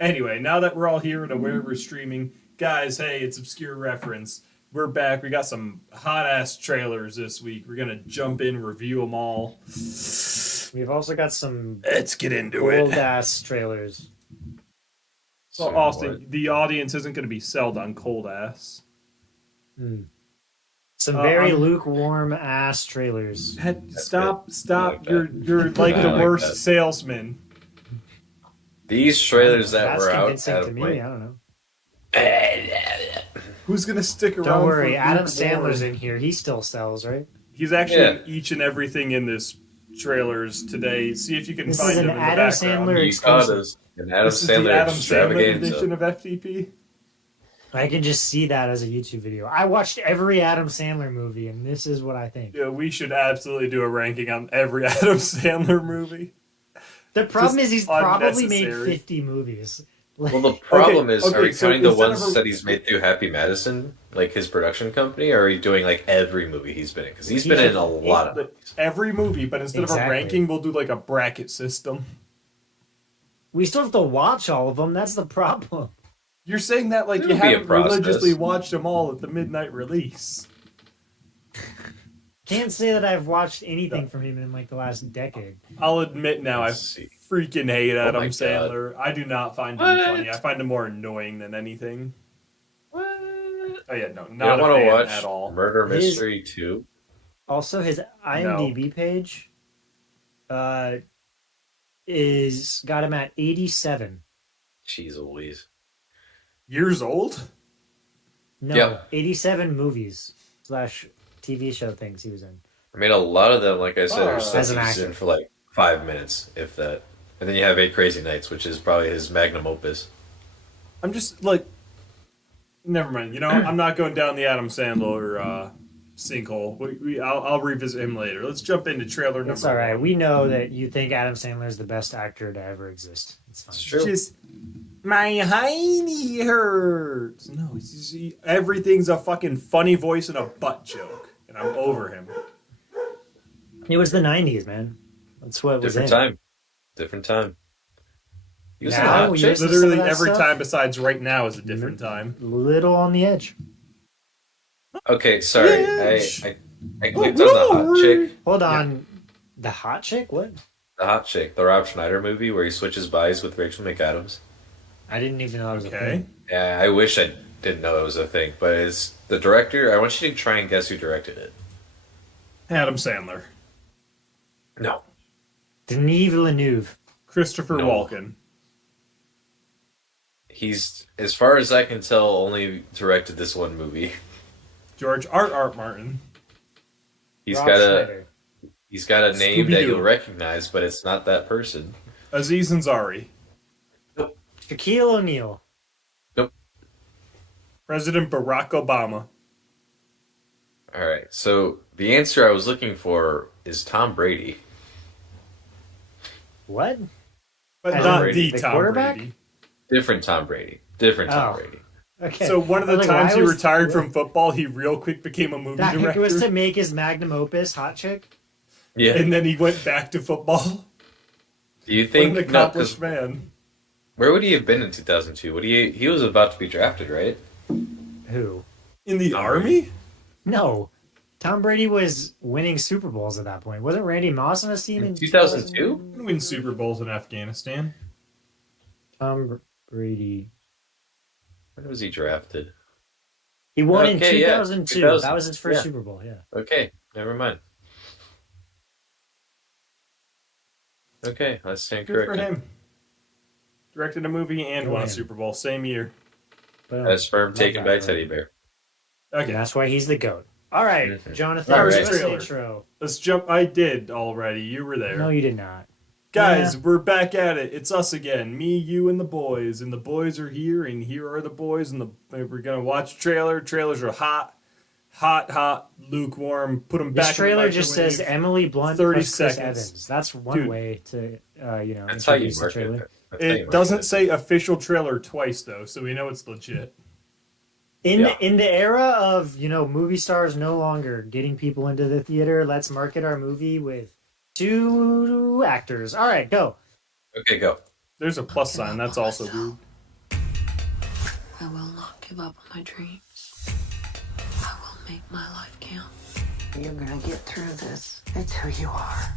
Anyway, now that we're all here and aware we're streaming, guys, hey, it's Obscure Reference. We're back. We got some hot ass trailers this week. We're gonna jump in, review them all. We've also got some Let's get into old it. ass trailers. So, Austin, the audience isn't gonna be sold on cold ass. Some very lukewarm ass trailers. Stop! Like You're like the worst salesman. These trailers that That's were out convincing at to a me. point. I don't know. Who's gonna stick around? Don't worry, for Adam lukewarm? Sandler's in here. He still sells, right? He's actually in each and everything in this trailers today. See if you can This find is him an in the Adam background. Sandler You caught exclusive. us an Adam This is the Sandler Adam Sandler edition extravaganza. of FTP. I can just see that as a YouTube video. I watched every Adam Sandler movie, and this is what I think. Yeah, we should absolutely do a ranking on every Adam Sandler movie. The problem Just is he's probably made unnecessary. 50 movies. Well, the problem is, are we so counting the instead ones of a- that he's made through Happy Madison, like his production company, or are you doing like every movie he's been in? Because he's been in a lot of movies. Every movie, but instead of a Exactly. ranking, we'll do like a bracket system. We still have to watch all of them. That's the problem. You're saying that like It'll you be a haven't process. religiously watched them all at the midnight release. Can't say that I've watched anything from him in like the last decade. I'll admit now, I Let's see. freaking hate Oh Adam my God. Sandler. I do not find him What? funny. I find him more annoying than anything. What? Oh yeah, no, You not don't a want to fan watch at all. Murder His- Mystery 2? Also, his IMDb page is got him at 87. Jeez Louise. Years old? No, Yeah. 87 movies / TV show things he was in. I mean, a lot of them, like I said, are As stuff an he's in actor. for like 5 minutes, if that. And then you have 8 Crazy Nights, which is probably his magnum opus. I'm just like, never mind. You know, I'm not going down the Adam Sandler sinkhole. I'll revisit him later. Let's jump into trailer number. It's all right. one. We know that you think Adam Sandler is the best actor to ever exist. It's fine. It's true. Just my hiney hurts. No, everything's a fucking funny voice and a butt joke, and I'm over him. It was the 90s, man. That's what was Different in. time. Different time. He was in Now, a hot we chick. listen to Literally some of that every stuff? time besides right now is a different time. Little on the edge. Okay, sorry. Bitch. I clicked on the hot chick. Hold on. The hot chick? What? The hot chick, the Rob Schneider movie where he switches bodies with Rachel McAdams. I didn't even know it was a Okay. thing. Yeah, I wish I didn't know it was a thing, but it's the director. I want you to try and guess who directed it. Adam Sandler. No. Denis Villeneuve. Christopher No. Walken. He's, as far as I can tell, only directed this one movie. George Art Martin. He's Rob got Schneider. a name that Scooby-Doo. you'll recognize, but it's not that person. Aziz Ansari. Shaquille O'Neal. President Barack Obama. All right, so the answer I was looking for is Tom Brady. What? But As not Brady. the The Tom quarterback? Brady. Different Tom Brady. Different Tom Oh. Brady. Okay. So one of the I was like, times why he was- retired from football, he real quick became a movie That director. was to make his magnum opus, Hot Chick. Yeah. And then he went back to football. Do you What think an no? accomplished Because man. where would he have been in 2002? Would he was about to be drafted, right? Who? In the army? No. Tom Brady was winning Super Bowls at that point. Wasn't Randy Moss on his team in 2002? Win Super Bowls in Afghanistan. Tom Brady. When was he drafted? He won in Okay, yeah, 2002. 2000. That was his first Yeah. Super Bowl, yeah. Okay, never mind. Okay, let's stand Good for corrected. him. Directed a movie and Go won a ahead. Super Bowl same year. But, A sperm love taken that by for teddy him. bear. Okay, And that's why he's the GOAT. All right, Mhm. Jonathan, All right. give us the Trailer. intro. let's jump. I did already. You were there. No, you did not. Guys, we're back at it. It's us again. Me, you, and the boys. And the boys are here, and here are the boys. And we're going to watch a trailer. Trailers are hot, lukewarm. Put them back This trailer in the just microwave. says Emily Blunt 30 plus Chris seconds. Evans. That's one Dude. way to, That's how you introduce the market trailer. it. That's how you It market doesn't it. say official trailer twice, though, so we know it's legit. Yeah. In the era of, movie stars no longer getting people into the theater, let's market our movie with 2 actors. All right, go. Okay, go. There's a plus sign. That's also weird. I will not give up on my dreams. I will make my life count. You're gonna get through this. It's who you are.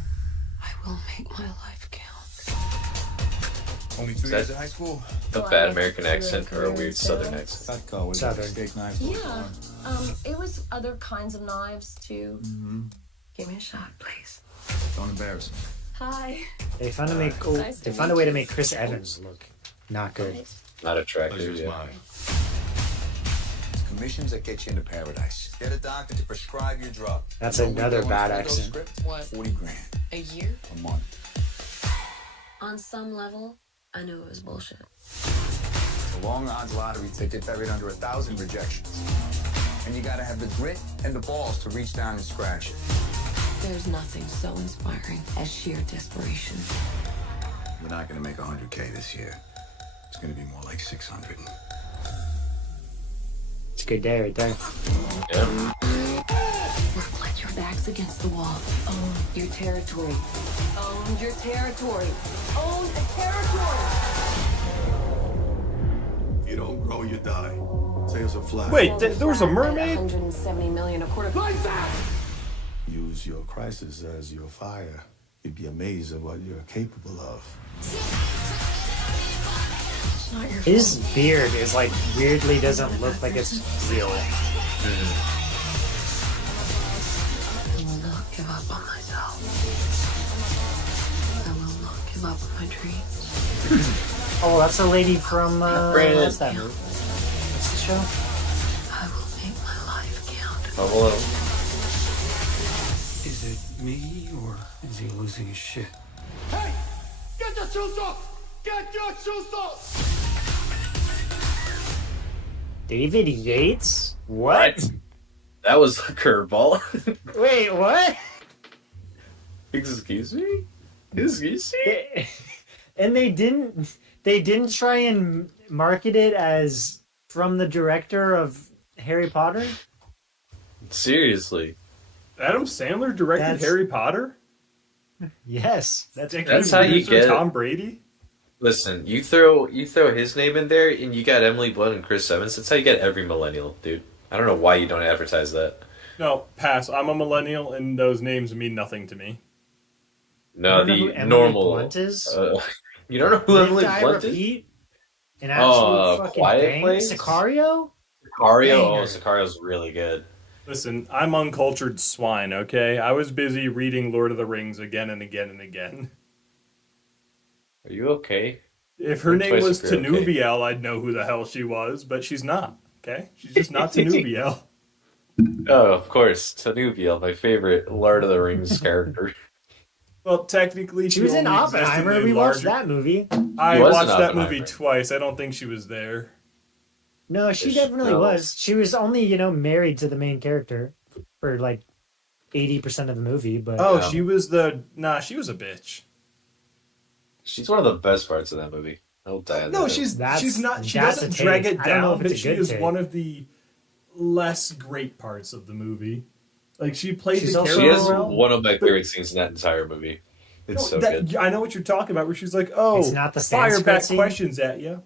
I will make my life count. Only 2 Is years that of high school? a bad American accent or a weird Southern accent? That car with Southern. steak knives. Yeah, it was other kinds of knives too. Give me a shot, please. Don't embarrass me. Hi. They found a way to make Chris Evans look not good. Not attractive, Pleasure's yeah. mine. It's commissions that get you into paradise. Get a doctor to prescribe your drug. That's You know what another we do bad on a Fred accent. script? What? 40 grand A year? a month. On some level, I knew it was bullshit. It's a long odds lottery ticket buried under 1,000 rejections. And you gotta have the grit and the balls to reach down and scratch it. There's nothing so inspiring as sheer desperation. We're not gonna make 100K this year. It's gonna be more like 600. It's a good day right there. Yeah. Let your backs against the wall. Own your territory. Own your territory. Own a territory. If you don't grow, you die. Sales are flat. Wait, there was a mermaid? 170 million a quarter. Use your crisis as your fire. You'd be amazed at what you're capable of. It's not your His beard is like weirdly doesn't look like it's real. I will not give up on myself. I will not give up on my dreams. Oh, that's a lady from Brandon. what's that movie? What's the show? I will make my life count. Home Alone. Is it me, or is he losing his shit? Hey! Get your shoes off! Get your shoes off! David Yates? What? That was a curveball. Wait, what? Excuse me? Excuse me? And they didn't try and market it as from the director of Harry Potter? Seriously. Adam Sandler directed That's- Harry Potter? Yes. That's how you Producer get- Tom Brady? Listen, you throw his name in there, and you got Emily Blunt and Chris Evans. That's how you get every millennial, dude. I don't know why you don't advertise that. No, pass. I'm a millennial, and those names mean nothing to me. No, You don't know who the Emily normal. Blunt is? You don't know who Live, Emily Die, Blunt is? Repeat? An absolute fucking Quiet bang. Place? Sicario? Sicario. Oh, Banger. Sicario's really good. Listen, I'm uncultured swine, okay? I was busy reading Lord of the Rings again and again and again. Are you okay? If her I'm name twice was agree, okay. Tanuviel, I'd know who the hell she was, but she's not, okay? She's just not Tanuviel. Oh, of course, Tanuviel, my favorite Lord of the Rings character. Well, technically, She was in only existed Oppenheimer. in We watched larger- that movie. I She was in watched that Oppenheimer. movie twice. I don't think she was there. No, she Is- definitely no. was. She was only, married to the main character for like 80% of the movie, but Oh, Yeah. she was she was a bitch. She's one of the best parts of that movie. I'll die on No, that. she's not. She that's doesn't a drag take. it I don't know down, if it's but a she good is take. one of the less great parts of the movie. Like she played She's the also- She character has well. one of my favorite scenes in that entire movie. It's No, so good. I know what you're talking about. Where she's like, "Oh, It's not the fire Sanskrit back scene? questions at you."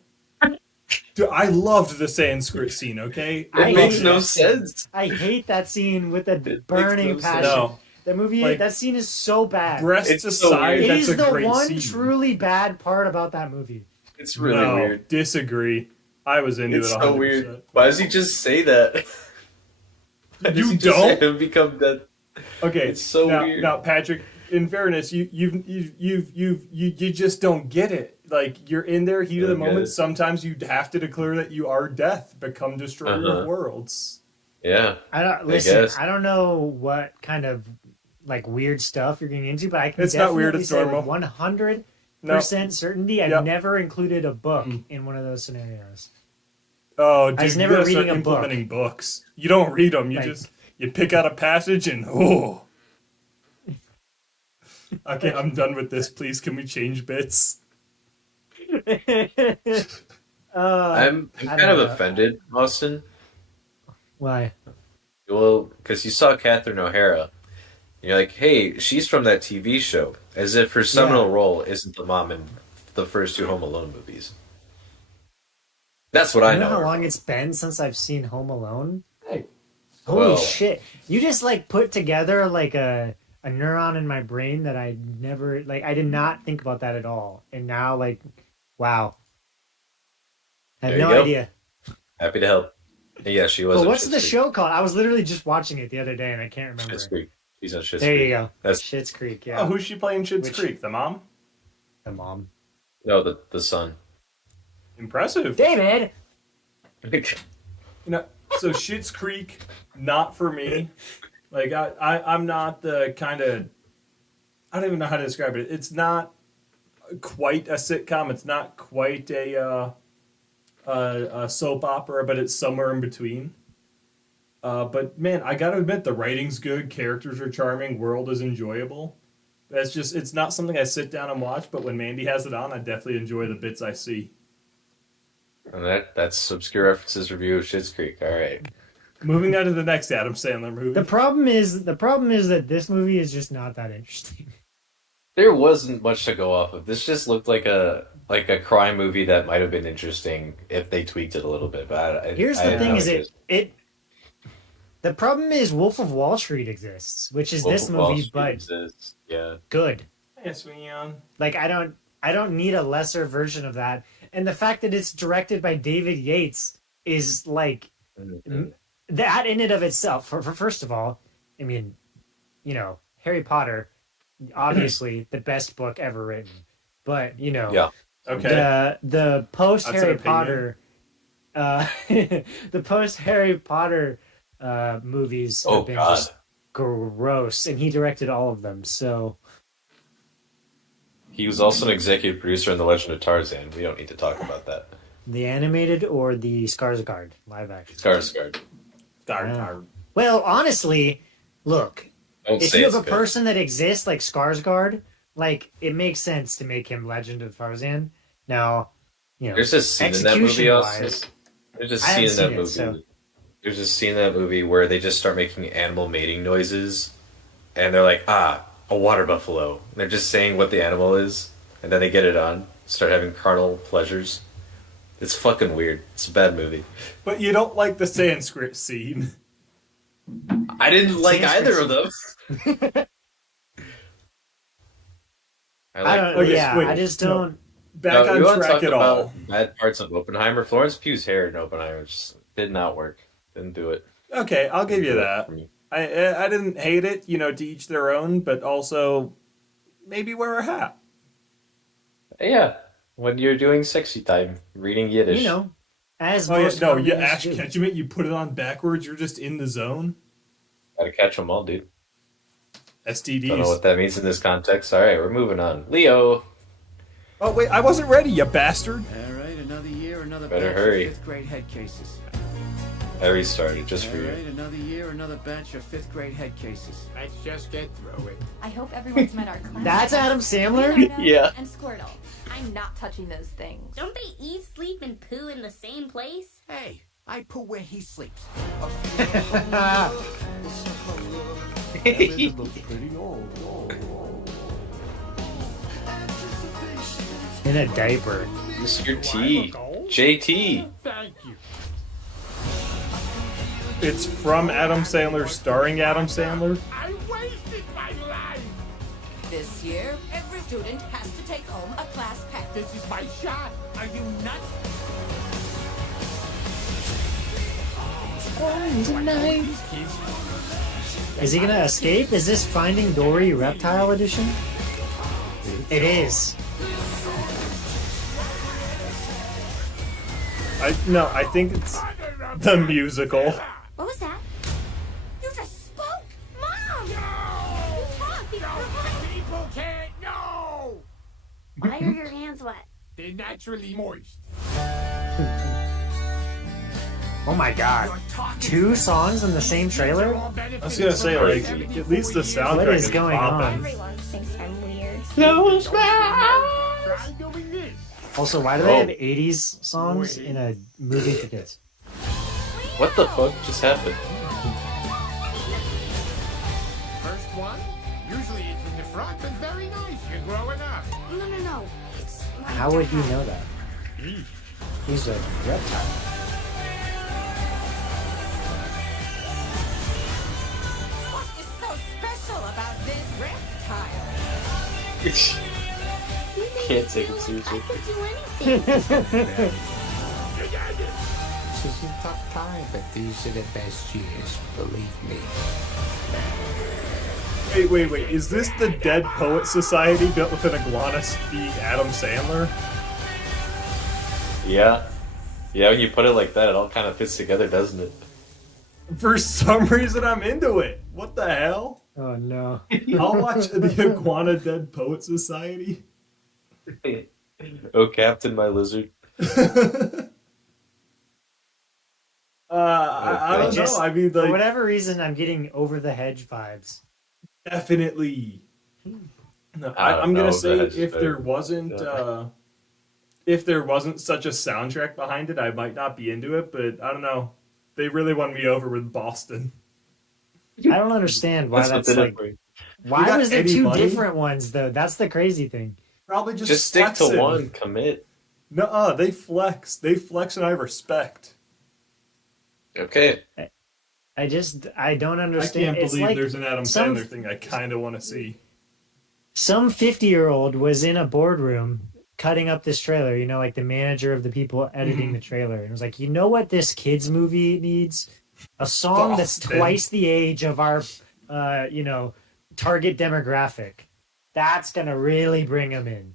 Dude, I loved the Sanskrit scene. Okay, I It makes hate no it. sense. I hate that scene with the makes burning no sense. passion. No. That movie, Like, that scene is so bad. breasts It's so aside, weird. It that's is a the great one scene. truly bad part about that movie. It's really No, weird. Disagree. I was into It's it. so 100%. weird. Why does he just say that? Why does You he just say don't? him become dead? Okay, It's so now, weird. Now, Patrick, in fairness, you just don't get it. Like you're in there, heat of the Don't get moment. it. Sometimes you have to declare that you are death, become destroyer Uh-huh. of worlds. Yeah. I don't listen. guess. I don't know what kind of like weird stuff you're getting into, but I can It's not weird, definitely it's say normal. with 100% No. certainty, I've Yep. never included a book in one of those scenarios. Oh, dude, was you never gotta start reading a book. implementing books. You don't read them. You Like- just you pick out a passage and oh. Okay, I'm done with this. Please, can we change bits? I'm I kind don't of know. offended, Austin. Why? Well, because you saw Catherine O'Hara. You're like, hey, she's from that TV show. As if her seminal Yeah. role isn't the mom in the first two Home Alone movies. That's what I You know know. how her long from. it's been since I've seen Home Alone? Hey. Holy Well. shit. You just like put together like a neuron in my brain that I never like I did not think about that at all. And now like wow. I have There you no go. idea. Happy to help. Yeah, she was. But in what's Schitt's the Creek. show called? I was literally just watching it the other day and I can't remember. Schitt's Creek. She's on Schitt's There Creek. you go. That's Schitt's Creek, Oh, yeah. who's she playing Schitt's Which- Creek? The mom? The mom. no the son. Impressive. David! You know, so Schitt's Creek, not for me. Like I'm not the kind of, I don't even know how to describe it. It's not quite a sitcom. It's not quite a soap opera, but it's somewhere in between. But man, I gotta admit the writing's good, characters are charming, world is enjoyable. That's just, it's not something I sit down and watch. But when Mandy has it on, I definitely enjoy the bits I see. And that's Obscure References review of Schitt's Creek. All right. Moving on to the next Adam Sandler movie. The problem is that this movie is just not that interesting. There wasn't much to go off of. This just looked like a crime movie that might have been interesting if they tweaked it a little bit. But Here's the thing: is it? The problem is Wolf of Wall Street exists, which is this movie, but yeah, good. Yes, we Like I don't need a lesser version of that. And the fact that it's directed by David Yates is like that in and of itself. For first of all, I mean, you know, Harry Potter, obviously the best book ever written. But you know, yeah, okay. The post That's Harry an opinion. Potter, the post Harry Potter movies Oh have been God, just gross, and he directed all of them. So he was also an executive producer in The Legend of Tarzan. We don't need to talk about that. the animated or the Skarsgård live action. Skarsgård. Well, honestly, look, Don't if say you have it's a good. person that exists like Skarsgård, like it makes sense to make him Legend of Tarzan. Now, you know, There's a scene in that movie also. execution-wise, There's a I scene haven't in that seen it, movie. so- There's a scene in that movie where they just start making animal mating noises, and they're like, a water buffalo. And they're just saying what the animal is, and then they get it on, start having carnal pleasures. It's fucking weird. It's a bad movie. But you don't like the Sanskrit scene. I didn't like Sanskrit either of them. I don't. Okay, yeah, wait, I just no. don't. Back you on want to track talk at about all. bad parts of Oppenheimer? Florence Pugh's hair in Oppenheimer just did not work. Didn't do it. Okay, I'll give you that. For me. I didn't hate it, you know, to each their own, but also maybe wear a hat. Yeah, when you're doing sexy time, reading Yiddish. You know, as Oh yeah, most no, you comedians actually do. can't you make you put it on backwards? You're just in the zone. Gotta catch them all, dude. STDs. Don't know what that means in this context. All right, we're moving on. Leo. Oh wait, I wasn't ready, you bastard. All right, another year, another Better batch hurry. of fifth grade head cases. I restarted just All for you. right, another year, another batch of fifth grade head cases. Let's just get through it. I hope everyone's met our class. That's Adam Sandler. Leonardo Yeah. And Squirtle. I'm not touching those things. Don't they eat, sleep, and poo in the same place? Hey, I poo where he sleeps. In a diaper. Mr. T. JT. Thank you. It's from Adam Sandler, starring Adam Sandler. I wasted my life. This year, every student has to take home a class pack. This is my shot. Are you nuts? These kids. Is he gonna escape? Is this Finding Dory Reptile Edition? It is. I think it's the musical. What was that? You just spoke? Mom! No! You talk before People can't know. Why are your hands wet? They're naturally moist. Oh my god. 2 songs in the same trailer? I was gonna say, like, at least the soundtrack What is going on? bopping. Everyone thinks I'm weird. Close my eyes. Try doing this. Also, why do they have 80s songs in a movie for kids? What the fuck just happened? First one. Usually it's in the front, but very nice. You're growing up. No. It's my How would he dad. know that? He's a reptile. What is so special about this reptile? Can't take it seriously. I could do anything. This is a tough time, but these are the best years, believe me. Wait. Is this the Dead Poet Society built with an iguana being Adam Sandler? Yeah. Yeah, when you put it like that, it all kind of fits together, doesn't it? For some reason, I'm into it. What the hell? Oh no. I'll watch the Iguana Dead Poet Society. Oh, Captain, my lizard. I don't know. I mean, for like, whatever reason, I'm getting Over the Hedge vibes. definitely. No, I I'm don't gonna know say if if that's there fair. wasn't Yeah. if there wasn't such a soundtrack behind it, I might not be into it. But I don't know. They really won me over with Boston. I don't understand why That's what that's did it like. for you. Why got was there Eddie two Money? different ones though? That's the crazy thing. Probably just Just stick to flexing. one. Commit. Nuh-uh, they flex. They flex, and I respect. Okay. I don't I understand. can't It's believe like there's an Adam some- Sandler thing I kind of want to see. some 50-year-old was in a boardroom cutting up this trailer, you know, like the manager of the people editing the trailer, and was like, you know what this kids movie needs? A song that's Boston. twice the age of our target demographic. That's gonna really bring them in.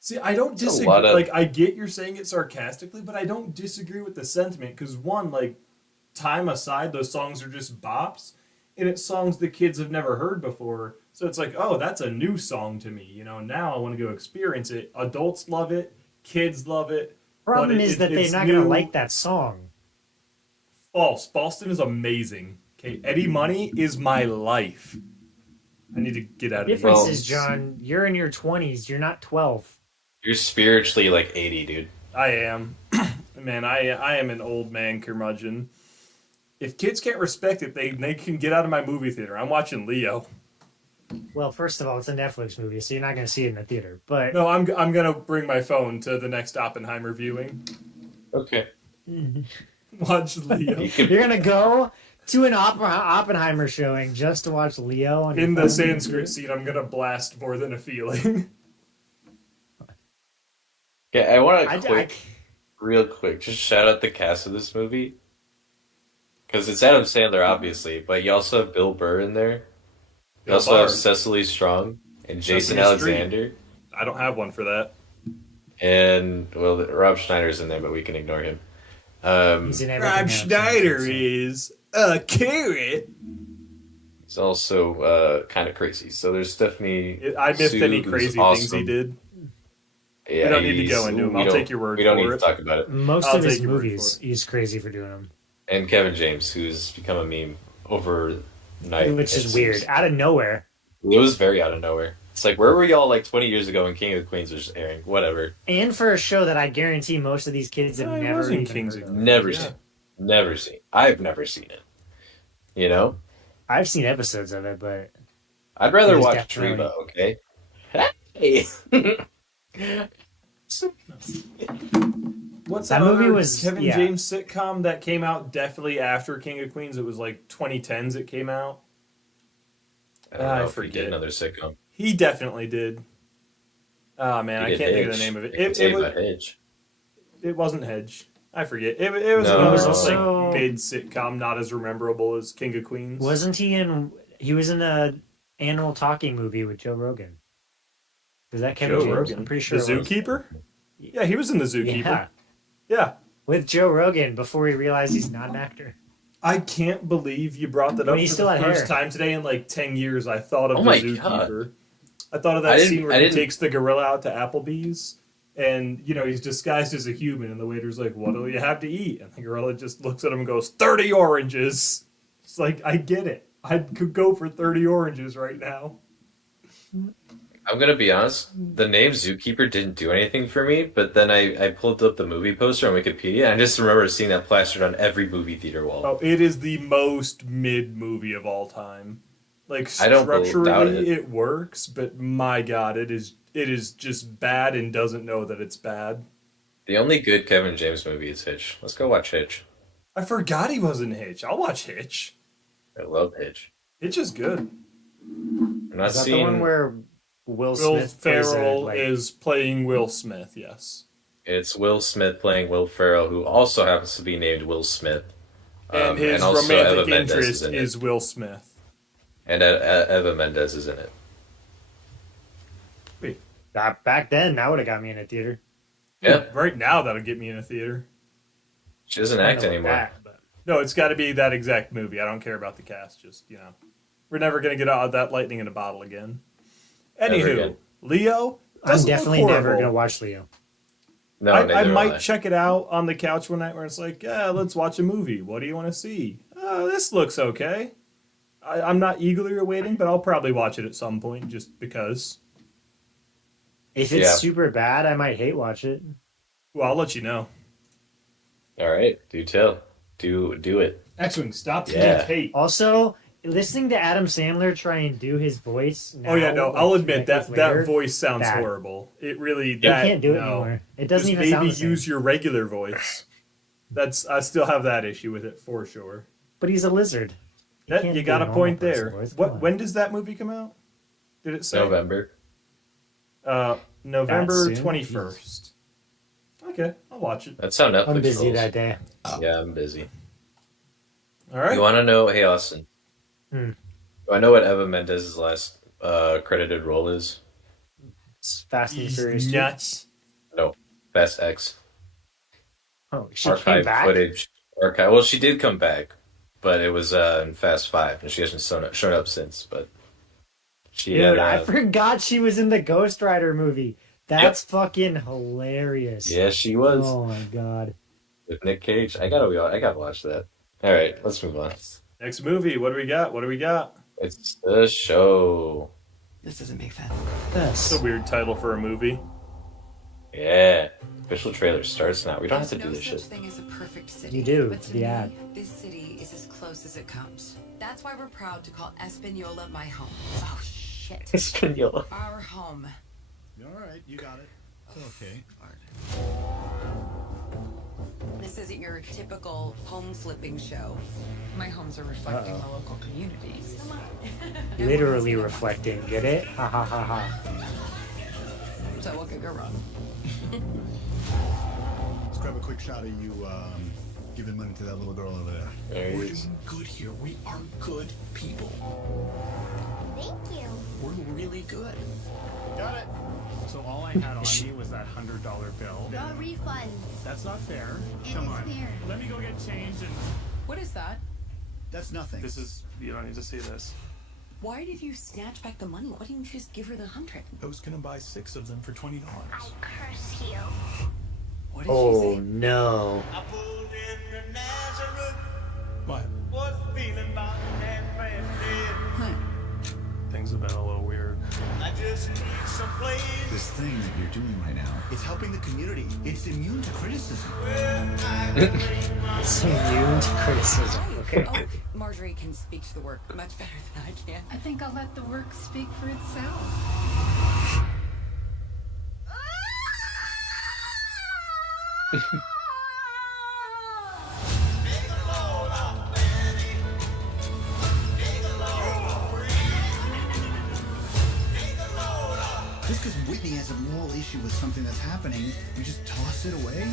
See, I don't a disagree. lot of- Like, I get you're saying it sarcastically, but I don't disagree with the sentiment. Because one, like, time aside, those songs are just bops, and it's songs the kids have never heard before. So it's like, oh, that's a new song to me. You know, now I want to go experience it. Adults love it, kids love it. Problem but is that they're it's not new. gonna like that song. False. Boston is amazing. Okay, Eddie Money is my life. I need to get out of Difference here. is, John, you're in your 20s. You're not 12. You're spiritually like 80, dude. I am. Man, I am an old man curmudgeon. If kids can't respect it, they can get out of my movie theater. I'm watching Leo. Well, first of all, it's a Netflix movie, so you're not going to see it in a theater. But No, I'm gonna bring my phone to the next Oppenheimer viewing. Okay. Watch Leo You could, you're going to go to an Oppenheimer showing just to watch Leo on your in the phone? Sanskrit scene. I'm gonna blast More Than a Feeling. okay, I want I- to real quick, just shout out the cast of this movie. Because it's Adam Sandler, obviously, but you also have Bill Burr in there. You Bill also Burr. have Cecily Strong and Jason Sesame Street. Alexander. I don't have one for that. And, well, Rob Schneider's in there, but we can ignore him. He's in everything else. Is a carrot. He's also kind of crazy. So there's Stephanie. I missed Sue, any who's crazy awesome. things he did. Yeah, We don't need to he's- go into him. we I'll don't- take your word We don't for need it. to talk about it. Most I'll of his take your word movies, for he's crazy for doing them. And Kevin James, who's become a meme overnight. Which it is weird. seems. Out of nowhere. It was very out of nowhere. It's like, where were y'all like 20 years ago when King of the Queens was airing? Whatever. And for a show that I guarantee most of these kids have Yeah, he never was in even Kings heard of of. Queens. Never Yeah. seen. Never seen. I've never seen it. You know? I've seen episodes of it, but I'd rather It was watch definitely- Reba, okay? Hey! What's That that movie other was- Kevin yeah. James sitcom that came out definitely after King of Queens? It was like 2010s. It came out. I don't I know if we forget. get another sitcom. He definitely did. Oh man, I He did can't think of the Hedge. name of it. I can It, say it, was, about Hedge. it wasn't Hedge. I forget. It was No. another Also- like mid sitcom, not as memorable as King of Queens. wasn't he in? He was in a Animal Talking movie with Joe Rogan. Was that Kevin Joe James? Rogan? I'm pretty sure. The it was. Zookeeper. Yeah, he was in the Zookeeper. Yeah, Yeah. with Joe Rogan before he realized he's not an actor. I can't believe you brought that When up he for still the had first hair. time today in like 10 years. I thought of Oh the my Zookeeper. I thought of that I didn't- scene where I he didn't- takes the gorilla out to Applebee's and, you know, he's disguised as a human and the waiter's like, what do you have to eat? And the gorilla just looks at him and goes, 30 oranges. It's like, I get it. I could go for 30 oranges right now. I'm gonna be honest, the name Zookeeper didn't do anything for me, but then I pulled up the movie poster on Wikipedia, and I just remember seeing that plastered on every movie theater wall. Oh, it is the most mid movie of all time. Like I don't doubt structurally, it. it works, but my God, it is just bad and doesn't know that it's bad. The only good Kevin James movie is Hitch. Let's go watch Hitch. I forgot he was in Hitch. I'll watch Hitch. I love Hitch. Hitch is good. I'm not Is that seeing. the one where Will Will Smith plays Ferrell is playing Will Smith. Yes. It's Will Smith playing Will Ferrell, who also happens to be named Will Smith. And his also Eva romantic Mendes interest in it. is Will Smith. And Eva Mendes is in it. Wait. Back then, that would have got me in a theater. Yeah, Right now, that'll get me in a theater. she doesn't act anymore. No, it's got to be that exact movie. I don't care about the cast. Just, we're never going to get out of that lightning in a bottle again. Never Anywho, again. Leo. I'm doesn't look definitely never horrible. gonna watch Leo. No, I neither might will I. check it out on the couch one night where it's like, yeah, let's watch a movie. What do you want to see? This looks okay. I'm not eagerly awaiting, but I'll probably watch it at some point just because. If it's super bad, I might hate watch it. Well, I'll let you know. All right, do tell. Do it. X-Wing, stop Yeah. hate. Also, listening to Adam Sandler try and do his voice. Now, Oh yeah, no, I'll admit that later, that voice sounds bad. horrible. It really You can't do it anymore. It doesn't Just even sound maybe the same. use your regular voice. I still have that issue with it for sure. But he's a lizard. That, can't you do got a normal point person there. voice. Come What? on. When does that movie come out? Did it say November. November soon? 21st. Okay, I'll watch it. That's how Netflix I'm busy rolls. that day. Yeah, I'm busy. All right. You want to know? Hey, Austin. Hmm. Do I know what Eva Mendes' last credited role is? It's Fast and He's Furious. 2. nuts. No, Fast X. Oh, she came Archive back. footage. Archive. Well, she did come back, but it was in Fast 5, and she hasn't shown up since. But she Dude, had. I forgot she was in the Ghost Rider movie. That's fucking hilarious. Yeah, she was Oh my god. with Nick Cage. I gotta watch that. All right, let's move on. Next movie. What do we got? What do we got? It's the show. This doesn't make sense. It's a weird title for a movie. Yeah, official trailer starts now. We don't have to do this such shit. thing as a perfect city. You do, But to the me, ad. this city is as close as it comes. That's why we're proud to call Espanola my home. Oh shit. Espanola. Our home. All right, you got it. Okay. This isn't your typical home flipping show. My homes are reflecting the local community. Literally reflecting. Get it? Ha ha ha ha. So what could go wrong? Let's grab a quick shot of you giving money to that little girl over there. There he We're is. doing good here. We are good people. Thank you. We're really good. Got it. So all I had on me was that $100 bill. No refund. That's not fair. It Come is on. fair. Let me go get changed and What is that? That's nothing. this is you don't need to see this. Why did you snatch back the money? Why didn't you just give her the 100? I was gonna buy 6 of them for $20. Curse you. What did Oh you say? no. What? Things have been a little weird. This thing that you're doing right now, it's helping the community. It's immune to criticism. It's immune to criticism. Okay. Oh, Marjorie can speak to the work much better than I can. I think I'll let the work speak for itself. Just because Whitney has a moral issue with something that's happening, we just toss it away?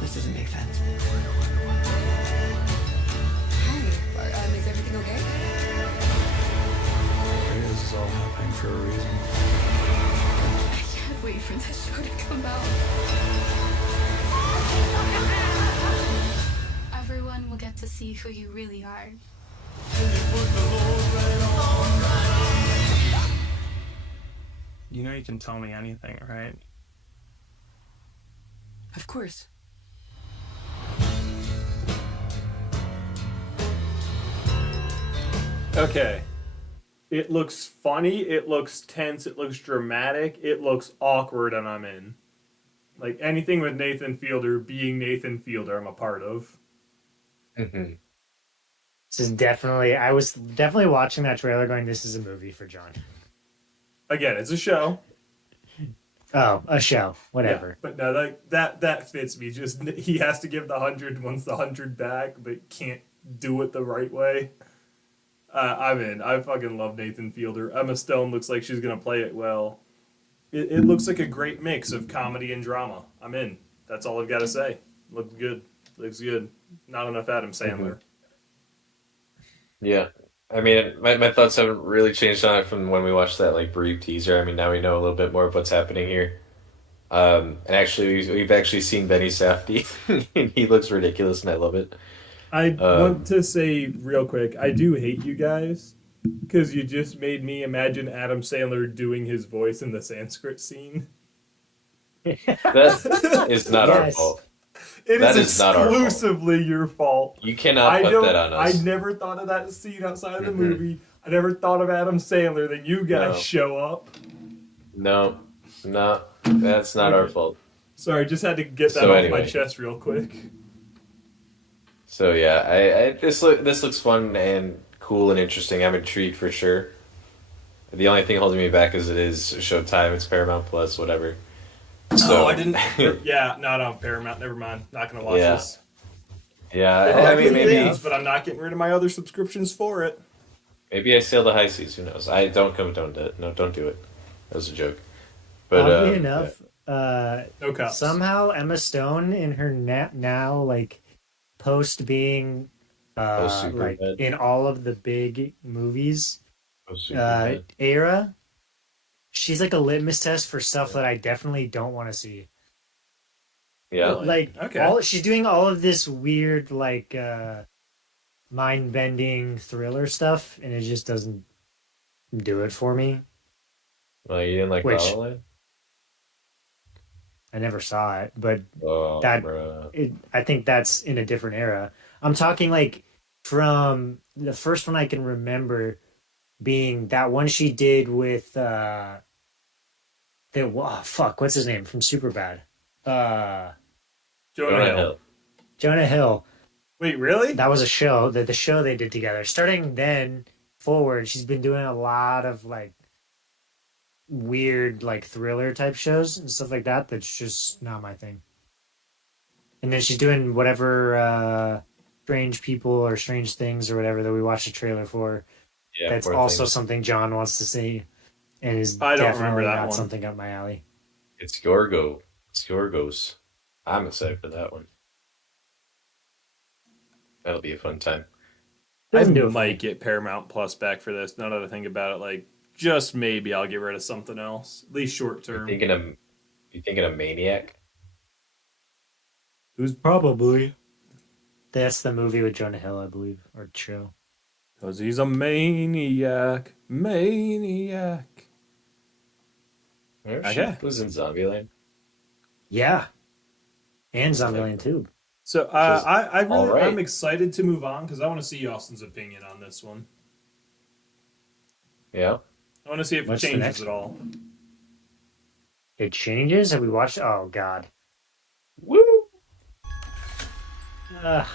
This doesn't make sense. Hi. Is everything okay? This is all happening for a reason. I can't wait for this show to come out. Everyone will get to see who you really are. You know you can tell me anything, right? Of course. Okay. It looks funny, it looks tense, it looks dramatic, it looks awkward, and I'm in. Like anything with Nathan Fielder being Nathan Fielder, I'm a part of. Mm-hmm. This is definitely. I was definitely watching that trailer, going, "This is a movie for John." Again, it's a show. Oh, a show, Yeah, whatever. but no, that fits me. Just he has to give the 100, wants the 100 back, but can't do it the right way. I'm in. I fucking love Nathan Fielder. Emma Stone looks like she's gonna play it well. It looks like a great mix of comedy and drama. I'm in. That's all I've got to say. Looks good. Looks good. Not enough Adam Sandler. Yeah. I mean, my thoughts haven't really changed on it from when we watched that like brief teaser. I mean, now we know a little bit more of what's happening here. And actually, we've actually seen Benny Safdie, and he looks ridiculous, and I love it. I want to say real quick, I do hate you guys because you just made me imagine Adam Sandler doing his voice in the Sanskrit scene. That is not our Yes. fault. That is is not our fault. exclusively your fault. You cannot put that on us. I never thought of that scene outside of the movie. I never thought of Adam Sandler. Then you guys No. show up. No, that's not our fault. Sorry, just had to get that So off my anyway. chest real quick. So yeah, this looks fun and cool and interesting. I'm intrigued for sure. The only thing holding me back is it is Showtime. It's Paramount Plus, whatever. So Oh, I didn't. Yeah, not on Paramount. Never mind. Not gonna watch Yeah. this. Yeah, They're I good mean maybe things, but I'm not getting rid of my other subscriptions for it. I sail the high seas. Who knows? I don't condone it. No, don't do it. That was a joke. But Oddly enough, No cups. somehow Emma Stone in her now like post being like Superbad. in all of the big movies Superbad. era, she's like a litmus test for stuff that I definitely don't want to see. Yeah. Like Okay. she's doing all of this weird like mind bending thriller stuff, and it just doesn't do it for me. Well, you didn't like La Which- La Land? I never saw it, but Oh, that bruh. I think that's in a different era. I'm talking like from the first one I can remember being that one she did with what's his name from Superbad? Jonah Jonah Hill. Hill. Jonah Hill. Wait, really? That was a show, the show they did together. Starting then forward, she's been doing a lot of like weird like thriller type shows and stuff like that. That's just not my thing. And then she's doing whatever Strange People or Strange Things or whatever that we watched a trailer for. Yeah, That's Poor also Things. something John wants to see, and is I don't definitely remember that not one. something up my alley. It's Yorgos. I'm excited for that one. That'll be a fun time. I Doesn't do it for might me. get Paramount Plus back for this. Now that I think about it, like just maybe I'll get rid of something else, at least short You term. thinking of Maniac? Who's probably That's the movie with Jonah Hill, I believe, or show. because he's a maniac. Maniac. Remember Okay. she was in Zombieland? Yeah, and Zombieland too. So Just I really alright. I'm excited to move on because I want to see Austin's opinion on this one. Yeah. I want to see if What's it the changes next at all. It changes. Have we watched? Oh God. Woo! Ugh.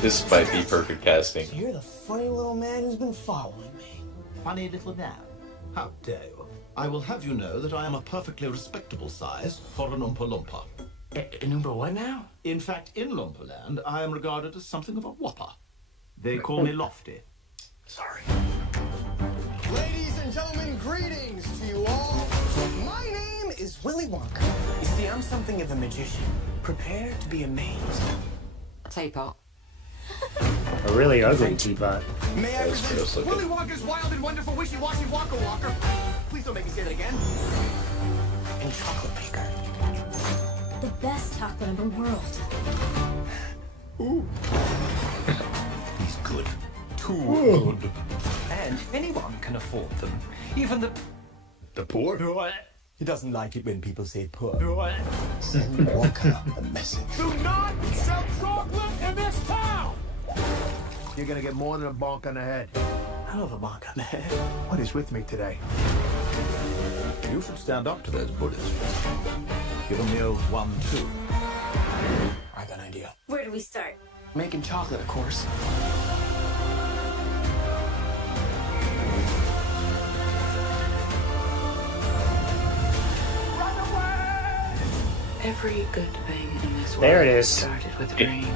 This might be perfect casting. You're the funny little man who's been following me. Funny little man. How dare you? I will have you know that I am a perfectly respectable size for an Oompa Loompa. An Oompa what now? In fact, in Loompa I am regarded as something of a whopper. They call me Lofty. Sorry. Ladies and gentlemen, greetings to you all. My name is Willy Wonka. You see, I'm something of a magician. Prepare to be amazed. Teapot. A really ugly teapot. May I That's gross present looking. Willy Wonka's wild and wonderful wishy-washy Wonka Walker. Please don't make me say that again. And chocolate maker. The best chocolate in the world. Ooh. He's good. Too good. And anyone can afford them. Even the poor? He doesn't like it when people say poor. Send Wonka a message. Do not sell chocolate in this town! You're gonna get more than a bonk on the head. I love a bonk on the head. What is with me today? You should stand up to those bullies. Give them the old 1-2. I got an idea. Where do we start? Making chocolate, of course. Every good thing in this world There it is. started with a dream.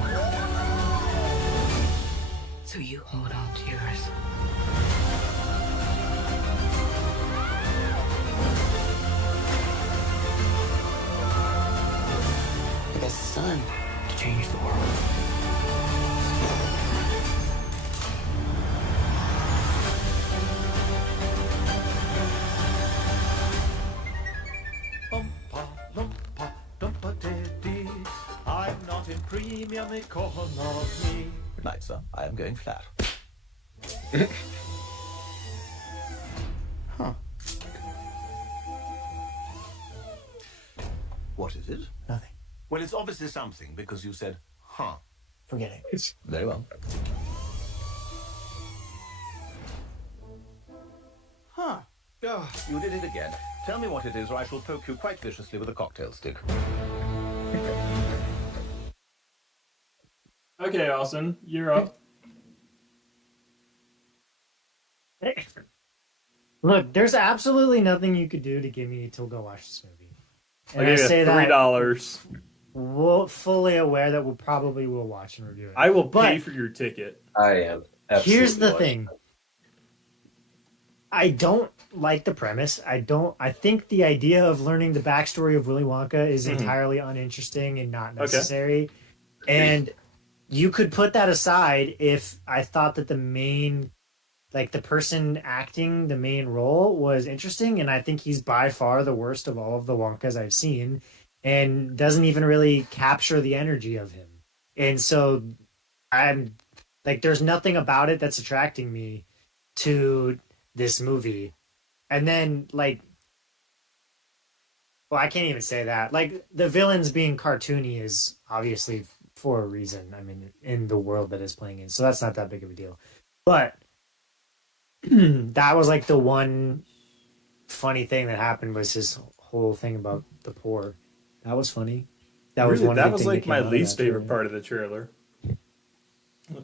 So you hold on to yours. I guess it's time to change the world. I'm not in premium economy. Good night, sir. I am going flat. Huh. What is it? Nothing. Well, it's obviously something because you said, huh. Forget it. Very well. Huh. Oh, you did it again. Tell me what it is or I shall poke you quite viciously with a cocktail stick. Okay, Austin, you're up. Look, there's absolutely nothing you could do to get me to go watch this movie. I'll give you $3. We're fully aware that we'll probably watch and review it. I will pay for your ticket. I am. Absolutely Here's the watching thing. it. I don't like the premise. I think the idea of learning the backstory of Willy Wonka is entirely uninteresting and not necessary. And you could put that aside if I thought that the main, like the person acting the main role was interesting. And I think he's by far the worst of all of the Wonkas I've seen and doesn't even really capture the energy of him. And so I'm like, there's nothing about it that's attracting me to this movie. And then like, well, I can't even say that. Like the villains being cartoony is obviously for a reason. I mean, in the world that it's playing in. So that's not that big of a deal. But that was like the one funny thing that happened was his whole thing about the poor. That was funny. That was Really, one. that big was thing like came my out of least that favorite trailer. part of the trailer.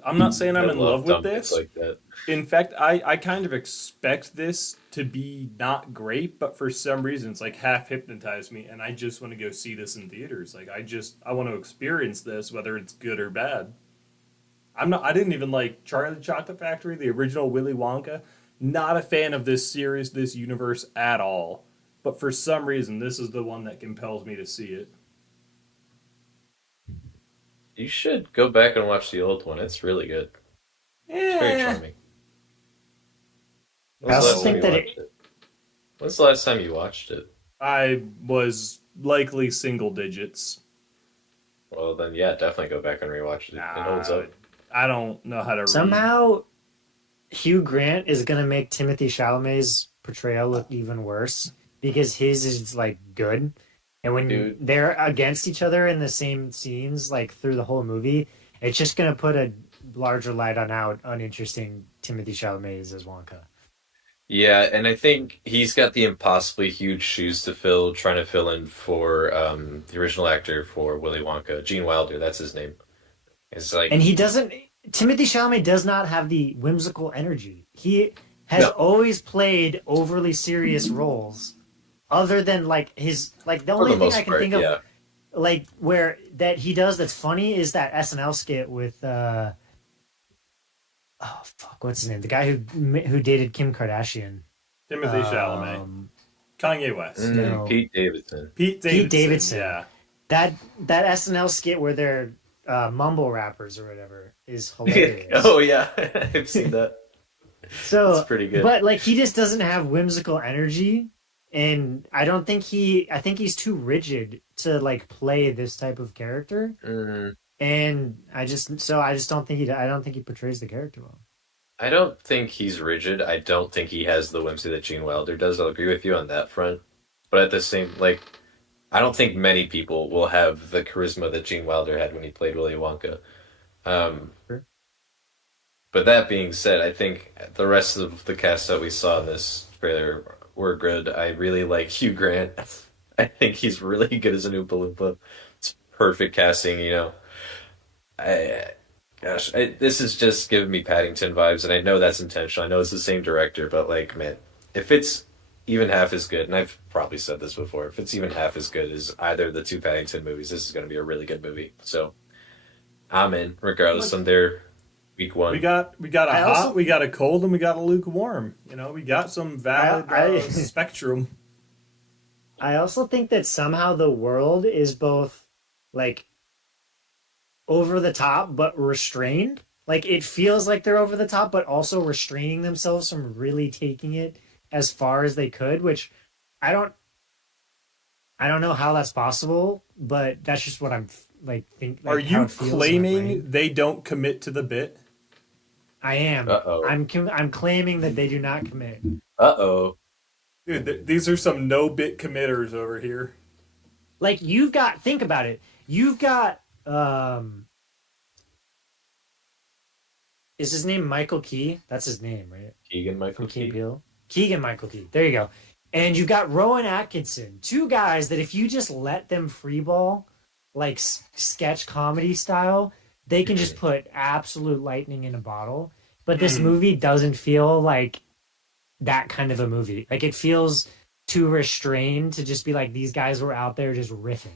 I'm not saying I'm in love with this. Like that. In fact, I kind of expect this to be not great, but for some reason it's like half hypnotized me, and I just want to go see this in theaters. Like I want to experience this, whether it's good or bad. I didn't even like Charlie the Chocolate Factory, the original Willy Wonka. Not a fan of this series, this universe at all. But for some reason, this is the one that compels me to see it. You should go back and watch the old one. It's really good. It's very charming. I also think that When's the last time you watched it? I was likely single digits. Well, then, yeah, definitely go back and rewatch it. It holds up. I don't know how to read. Somehow, Hugh Grant is gonna make Timothée Chalamet's portrayal look even worse because his is like good, and when they're against each other in the same scenes, like through the whole movie, it's just gonna put a larger light on how uninteresting Timothée Chalamet is as Wonka. Yeah, and I think he's got the impossibly huge shoes to fill, trying to fill in for the original actor for Willy Wonka, Gene Wilder. That's his name. It's like, And he doesn't. Timothy Chalamet does not have the whimsical energy. He has always played overly serious roles, other than like his like the For only the thing most I can part, think of, yeah. like where that he does that's funny is that SNL skit with oh fuck, what's his name? The guy who dated Kim Kardashian. Timothée Chalamet. Kanye West. No. Pete Davidson. Pete Davidson. Yeah. That SNL skit where they're mumble rappers or whatever is hilarious. Oh, yeah. I've seen that. So That's pretty good. But like he just doesn't have whimsical energy, and I think he's too rigid to like play this type of character. Mm-hmm. And I just don't think he portrays the character well. I don't think he's rigid. I don't think he has the whimsy that Gene Wilder does. I'll agree with you on that front. But at the same, like, I don't think many people will have the charisma that Gene Wilder had when he played Willy Wonka. Sure. But that being said, I think the rest of the cast that we saw in this trailer were good. I really like Hugh Grant. I think he's really good as an Oompa Loompa. It's perfect casting, you know. Gosh, this is just giving me Paddington vibes, and I know that's intentional. I know it's the same director, but like, man, if it's even half as good, and I've probably said this before, if it's even half as good as either of the two Paddington movies, this is going to be a really good movie. So I'm in, regardless of their week one. We got a hot, we got a cold, and we got a lukewarm. You know, we got some valid spectrum. I also think that somehow the world is both like over the top but restrained. Like it feels like they're over the top but also restraining themselves from really taking it as far as they could, which I don't know how that's possible, but that's just what I'm like think. Like, are you claiming they don't commit to the bit? I am. I'm claiming that they do not commit. Dude, these are some no bit committers over here. Like think about it. You've got is his name Michael Key? That's his name, right? Keegan Michael Key. Keegan Michael Key. There you go. And you got Rowan Atkinson, two guys that if you just let them freeball, like sketch comedy style, they can just put absolute lightning in a bottle. But this movie doesn't feel like that kind of a movie. Like it feels too restrained to just be like these guys were out there just riffing.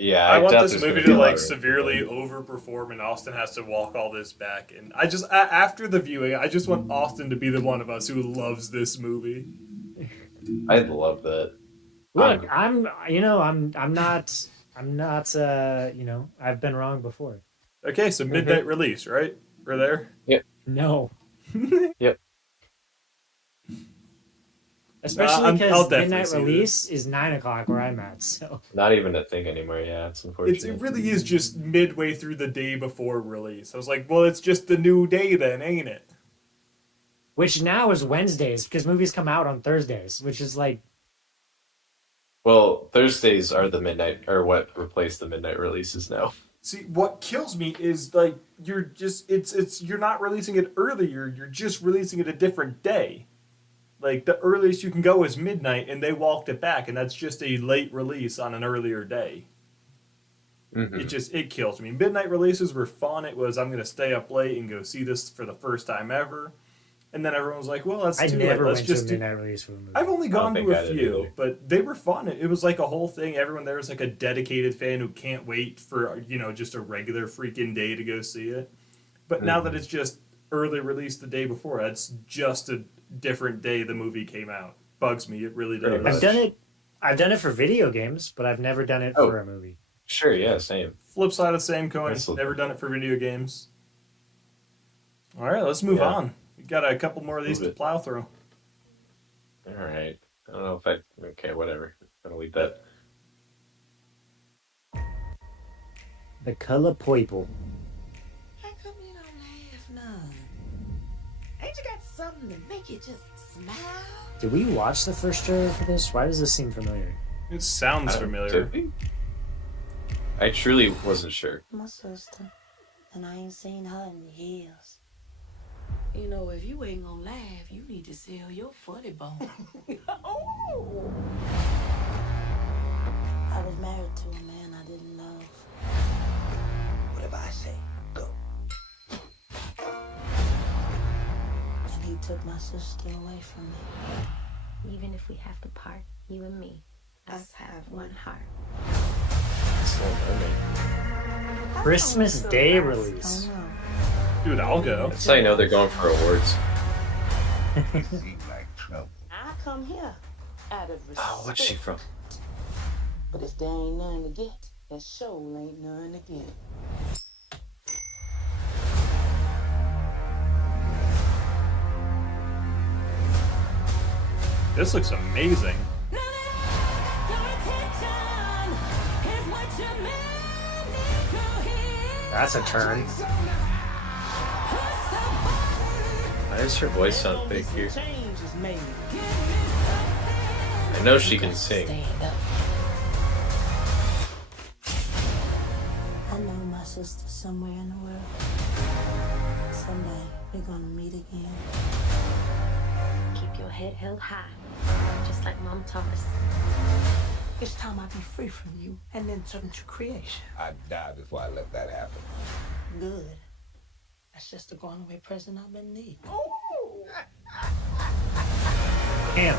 Yeah, I want this movie to like severely overperform, and Austin has to walk all this back. And I just after the viewing, I just want Austin to be the one of us who loves this movie. I'd love that. Look, I'm not, I've been wrong before. Okay, so midnight release, right? We're there? Yep. No. Yep. Especially because midnight release is 9:00 where I'm at, so. Not even a thing anymore, yeah, it's unfortunate. It really is just midway through the day before release. I was like, well, it's just the new day then, ain't it? Which now is Wednesdays, because movies come out on Thursdays, which is like... Well, Thursdays are the midnight, or what replaced the midnight releases now. See, what kills me is, like, you're just, you're not releasing it earlier, you're just releasing it a different day. Like, the earliest you can go is midnight, and they walked it back, and that's just a late release on an earlier day. It kills me. Midnight releases were fun. It was, I'm going to stay up late and go see this for the first time ever. And then everyone was like, well, that's too late. Let's just do... midnight release for a movie. I've only gone to a few, but they were fun. It was like a whole thing. Everyone there was like a dedicated fan who can't wait for, just a regular freaking day to go see it. But now that it's just early release the day before, it's just a different day the movie came out. Bugs me. It really does. I've done it for video games, but I've never done it for a movie. Sure, yeah, same. Flip side of the same coin. Never done it for video games. All right, let's move on. We got a couple more of these to plow through. All right. I don't know if okay, whatever. I'm gonna leave that. The color purple. How come you don't laugh none? Ain't you got something to make you just smile? Did we watch the first trailer for this? Why does this seem familiar? It sounds familiar. I truly wasn't sure. My sister, and I ain't seen her in years. You know, if you ain't gonna laugh, you need to sell your funny bone. Oh. I was married to a man I didn't love. Whatever I say, go. And he took my sister away from me. Even if we have to part, you and me, us have one heart. Christmas Day release. Dude, I'll go. That's how you know they're going for awards. I come here out of respect. Oh, what's she from? But if there ain't none to get, there sure ain't none to get. This looks amazing. That's a turn. Why does her voice sound big here? I know she can sing. I know my sister's somewhere in the world. Someday we're gonna meet again. Keep your head held high, just like Mom taught us. It's time I be free from you and then turn to creation. I'd die before I let that happen. Good. That's just the going away present I've been needing. Damn.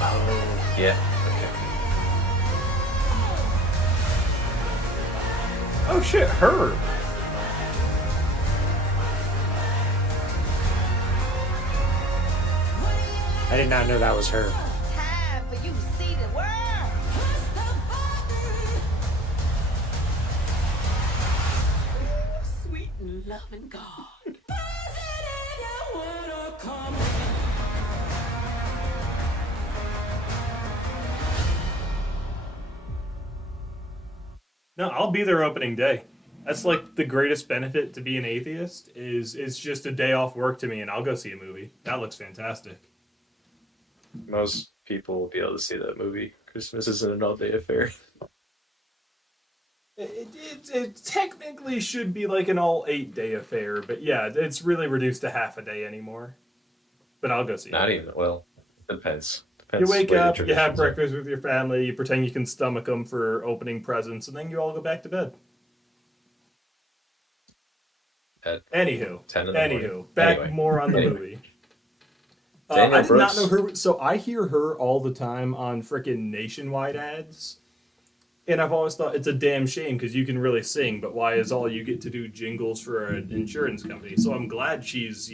Oh, yeah. Okay. Oh shit, her. I did not know that was her. Time for you to see the world. Sweet and loving God. No, I'll be there opening day. That's like the greatest benefit to be an atheist is it's just a day off work to me and I'll go see a movie. That looks fantastic. Most people will be able to see that movie. Christmas isn't an all-day affair. It technically should be like an all 8-day affair, but yeah, it's really reduced to half a day anymore. But I'll go see Not it. even, well, depends. You wake what your up, you have traditions are. breakfast with your family, you pretend you can stomach them for opening presents, and then you all go back to bed. At Anywho, 10 in the morning. back Anyway. more on the Anyway. movie. Daniel I did not Brooks. know her. So I hear her all the time on frickin' Nationwide ads. And I've always thought it's a damn shame because you can really sing, but why is all you get to do jingles for an insurance company? So I'm glad she's,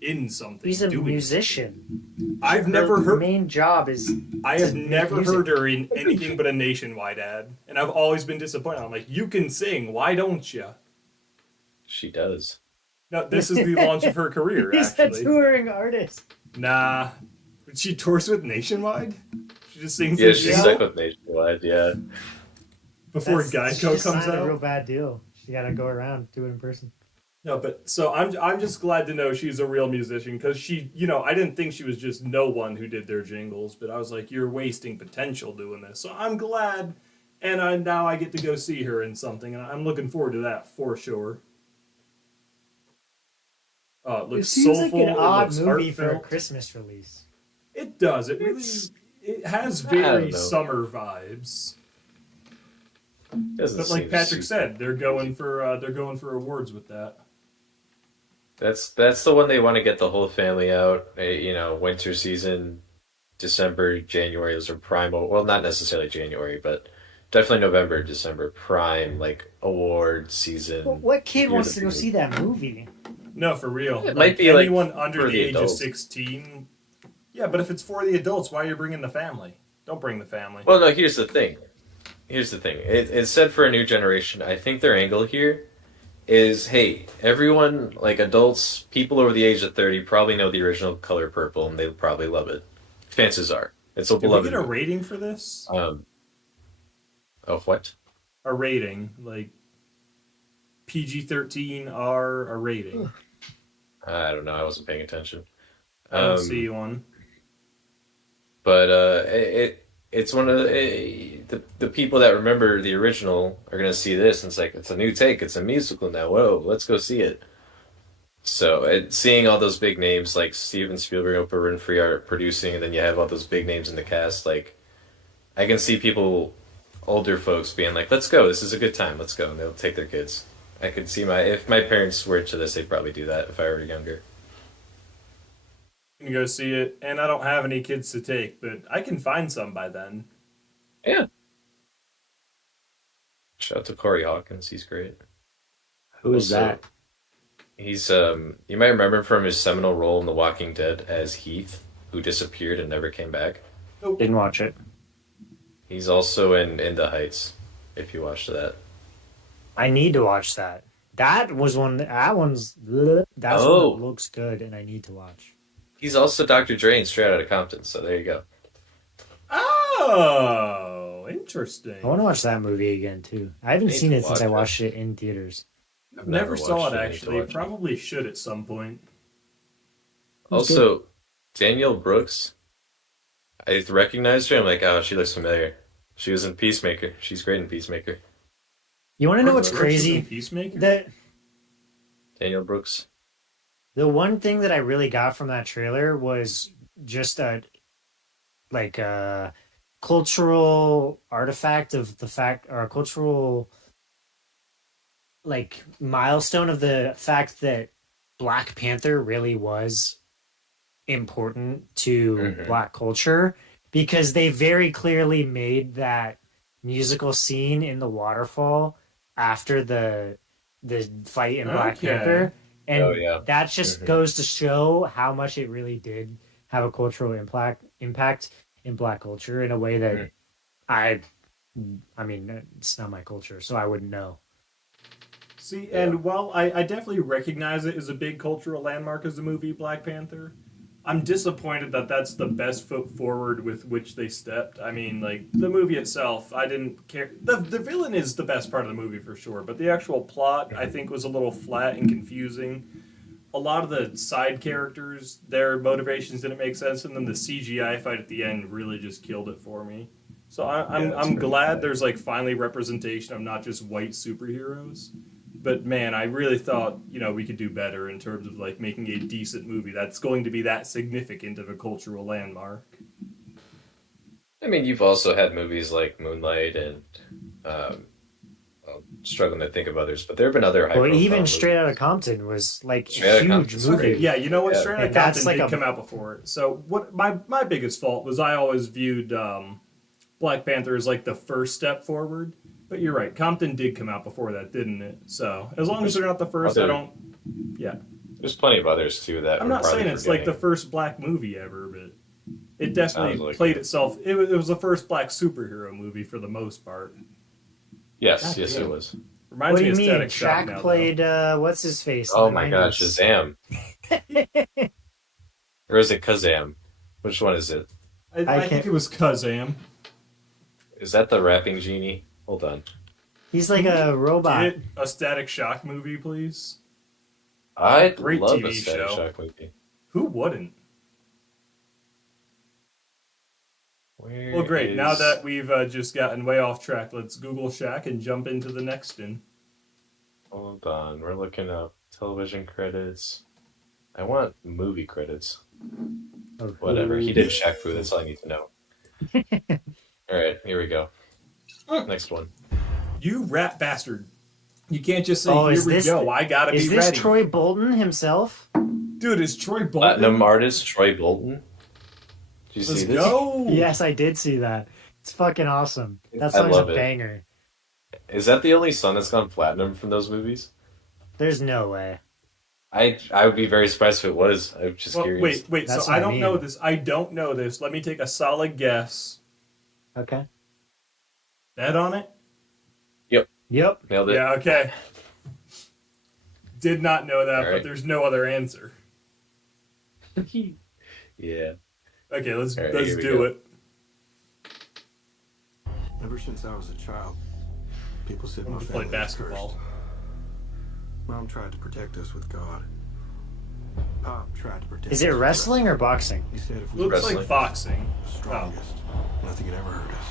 in something. He's a doing musician. I've Her never heard. main job is. I to have make never music. heard her in anything but a Nationwide ad, and I've always been disappointed. I'm like, you can sing, why don't you? She does. No, this is the launch of her career. He's Actually, a touring artist. nah, she tours with Nationwide. She just sings. Yeah, in she's jail stuck with Nationwide, yeah. before She Geico just comes signed a real out. bad deal. She got to go around, do it in person. No, but so I'm just glad to know she's a real musician because she, I didn't think she was just no one who did their jingles, but I was like, you're wasting potential doing this. So I'm glad, and now I get to go see her in something, and I'm looking forward to that for sure. It It looks seems soulful. like an It odd looks movie for a heartfelt. Christmas release. It does. It really. It has I don't very know. summer vibes. Doesn't But like seem Patrick super- said, they're going for awards with that. That's the one they want to get the whole family out. Winter season, December, January. Those are prime. Well, not necessarily January, but definitely November, December. Prime like award season. What kid year wants to go be. see that movie? No, for real. It might be, like, anyone under for the the age of adults. 16. Yeah, but if it's for the adults, why are you bringing the family? Don't bring the family. Well, no. Here's the thing. It's said for a new generation. I think their angle here is, hey, everyone, like adults, people over the age of 30, probably know the original Color Purple, and they'll probably love it. Chances are, it's a Did we beloved. get a movie. rating for this? Of what? A rating, like PG-13 R, a rating. I don't know. I wasn't paying attention. I don't see one. But it's one of the people that remember the original are gonna see this, and it's like it's a new take. It's a musical now. Whoa, let's go see it. So seeing all those big names like Steven Spielberg, Oprah Winfrey are producing, and then you have all those big names in the cast. Like, I can see people, older folks, being like, "Let's go. This is a good time. Let's go." And they'll take their kids. I could see if my parents were into this, they'd probably do that if I were younger. I'm gonna go see it, and I don't have any kids to take, but I can find some by then. Yeah. Shout out to Corey Hawkins. He's great. Who is Also, that? He's you might remember him from his seminal role in The Walking Dead as Heath, who disappeared and never came back. Didn't watch it. He's also in The Heights, if you watched that. I need to watch that. That was one. That's one that looks good, and I need to watch. He's also Dr. Dre in Straight Outta Compton, so there you go. Oh, interesting. I want to watch that movie again too. I haven't Need seen to it since I watch it. watched it in theaters. I've never saw watched it it. I need to actually. watch it. Probably should at some point. Also, Danielle Brooks, I recognized her. I'm like, oh, she looks familiar. She was in Peacemaker. She's great in Peacemaker. You want to know Brooke what's Brooks is in crazy? Peacemaker? Danielle Brooks. The one thing that I really got from that trailer was just a cultural artifact of the fact, or a cultural like milestone of the fact that Black Panther really was important to Black culture, because they very clearly made that musical scene in the waterfall after the fight in Black Panther, and that just goes to show how much it really did have a cultural impact in Black culture in a way that I mean, it's not my culture, so I wouldn't know. See, and while I definitely recognize it as a big cultural landmark as the movie Black Panther, I'm disappointed that that's the best foot forward with which they stepped. I mean, like, the movie itself, I didn't care. The villain is the best part of the movie for sure, but the actual plot, I think, was a little flat and confusing. A lot of the side characters, their motivations didn't make sense, and then the CGI fight at the end really just killed it for me. So I'm glad there's, like, finally representation of not just white superheroes. But man, I really thought, we could do better in terms of, like, making a decent movie that's going to be that significant of a cultural landmark. I mean, you've also had movies like Moonlight and I'm struggling to think of others, but there have been other Well, even Straight Outta Compton was like a huge movie. Okay, yeah, you know what? Straight Outta Compton did come out before it. So what my biggest fault was I always viewed Black Panther as like the first step forward. But you're right, Compton did come out before that, didn't it? So as long as they're not the first, I don't. Yeah. There's plenty of others too that I'm not saying it's like the first Black movie ever, but it definitely played itself. It was the first Black superhero movie for the most part. Yes, it was. Reminds what do me you of mean? Static Shock Shaq now, played what's his face? Oh my god, Shazam! Or is it Kazam? Which one is it? I think it was Kazam. Is that the rapping genie? Hold on. He's like a robot. Get a Static Shock movie, please. I'd Great love TV a Static show. Shock movie. Who wouldn't? Where Well, great. is- Now that we've just gotten way off track, let's Google Shaq and jump into the next in. Hold on, we're looking up television credits. I want movie credits. Okay. Whatever. He did Shaq Fu. That's all I need to know. All right, here we go. Next one. You rat bastard. You can't just say, Oh, here is we this go. I gotta be Is this ready. Troy Bolton himself? Dude, is Troy Bolton? Platinum artist Troy Bolton. Did you see this? Go. Yes, I did see that. It's fucking awesome. That I song's a love it. banger. Is that the only song that's gone platinum from those movies? There's no way. I would be very surprised if it was. I'm just Well, curious. wait. That's So what I I don't mean. know this. I don't know this. Let me take a solid guess. Okay. Bet on it? Yep. Nailed it. Yeah, okay. Did not know that, All but right. there's no other answer. Yeah. Okay, let's All right, here we do go. it. Ever since I was a child, people said my Play family was basketball. cursed. Mom tried to protect us with God. Pop tried to protect Is it us with wrestling or boxing? He said if we Looks Wrestling. like boxing. were strongest, nothing could ever hurt us.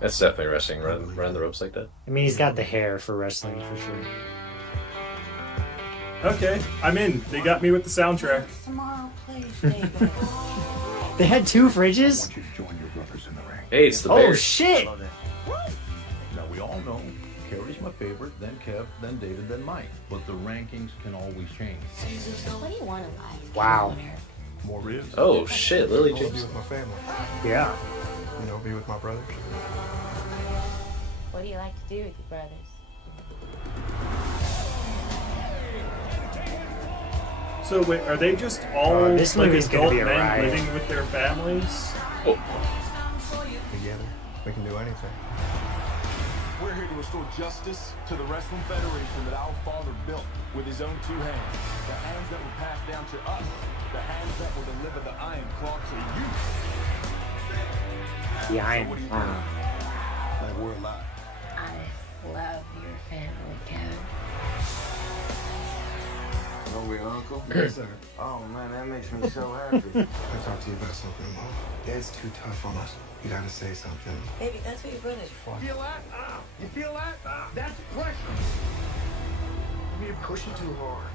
That's definitely wrestling. Run the ropes like that. I mean, he's got the hair for wrestling for sure. Okay, I'm in. They got me with the soundtrack. Tomorrow, please, David. They had two fridges? You to join your brothers in the ring. Hey, it's the Oh, Bears. shit! Now we all know Carrie's my favorite, then Kev, then David, then Mike. But the rankings can always change. What do you want in life? Wow. More ribs? Oh shit, Lily I want to be James. with my family. Yeah. Be with my brothers. What do you like to do with your brothers? So wait, are they just all This like movie's gonna adult be a men riot. living with their families? Together, we can do anything. We're here to restore justice to the Wrestling Federation that our father built with his own two hands. The hands that were passed down to us. The hands that will deliver the Iron Claw to you. The Iron Claw. Like we're alive. I love your family, Kevin. Oh, we uncle? Yes, sir. Oh man, that makes me so happy. Can I talk to you about something, Mom? Dad's too tough on us. You gotta say something. Baby, that's what your brother's for. Feel that? You feel that? That's pressure. You're pushing too hard.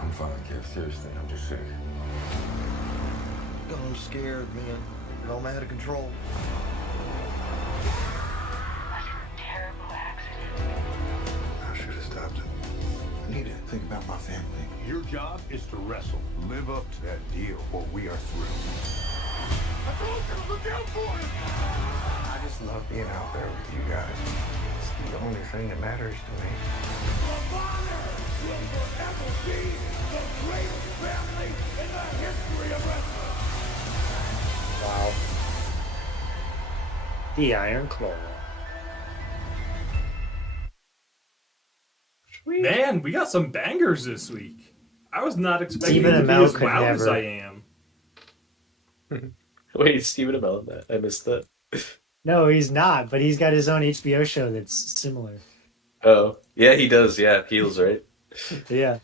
I'm fine, Kev. Seriously, I'm just sick. I'm scared, man. I'm out of control. Terrible accident. I should have stopped think about my family. Your job is to wrestle. Live up to that deal, or we are through. I told you to look out for him! I just love being out there with you guys. It's the only thing that matters to me. The Bonner will forever be the greatest family in the history of wrestling. Wow. The Iron Claw. Man, we got some bangers this week. I was not expecting Stephen to be Amell as could loud as never. I am. Wait, Stephen Amell in that? I missed that. No, he's not, but he's got his own HBO show that's similar. Oh, yeah, he does. Yeah, Heels, right? Yeah.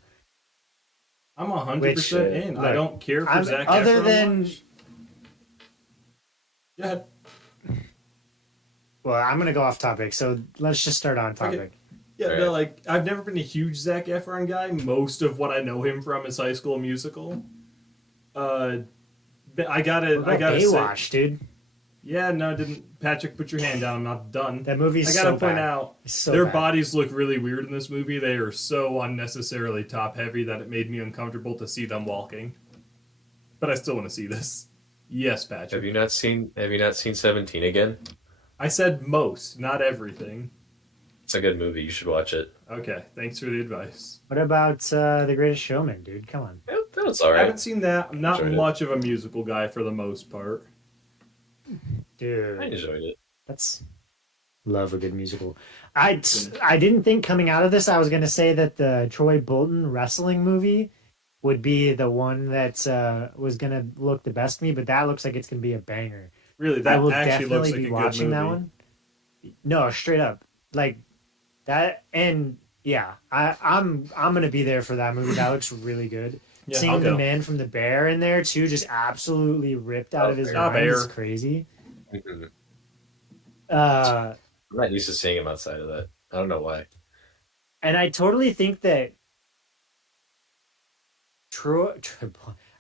I'm 100% Which, in. I look, don't care for I'm- Zac other Efron than- much. Go ahead. Well, I'm gonna go off topic, so let's just start on topic. Okay. Yeah, Right. no, like I've never been a huge Zac Efron guy. Most of what I know him from is High School Musical. But I gotta Baywatch, say, dude. yeah, no, didn't Patrick put your hand down? I'm not done. That movie's I gotta so point bad. out It's so their bad. bodies look really weird in this movie. They are so unnecessarily top heavy that it made me uncomfortable to see them walking. But I still want to see this. Yes, Patrick. Have you not seen 17 again? I said most, not everything. It's a good movie. You should watch it. Okay, thanks for the advice. What about The Greatest Showman, dude? Come on. That was I alright. haven't seen that. I'm not Enjoyed it. much of a musical guy for the most part. Dude. I enjoyed it. That's love a good musical. I didn't think coming out of this I was going to say that the Troy Bolton wrestling movie would be the one that was going to look the best to me, but that looks like it's going to be a banger. Really, I that will actually definitely looks like be a good watching movie. that one. No, straight up. Like that, and yeah, I'm going to be there for that movie. That looks really good. Yeah, Seeing I'll the go. man from the Bear in there too, just absolutely ripped out of his mind is Bear. crazy. Mhm. Uh, I'm not used to seeing him outside of that. I don't know why. and I totally think that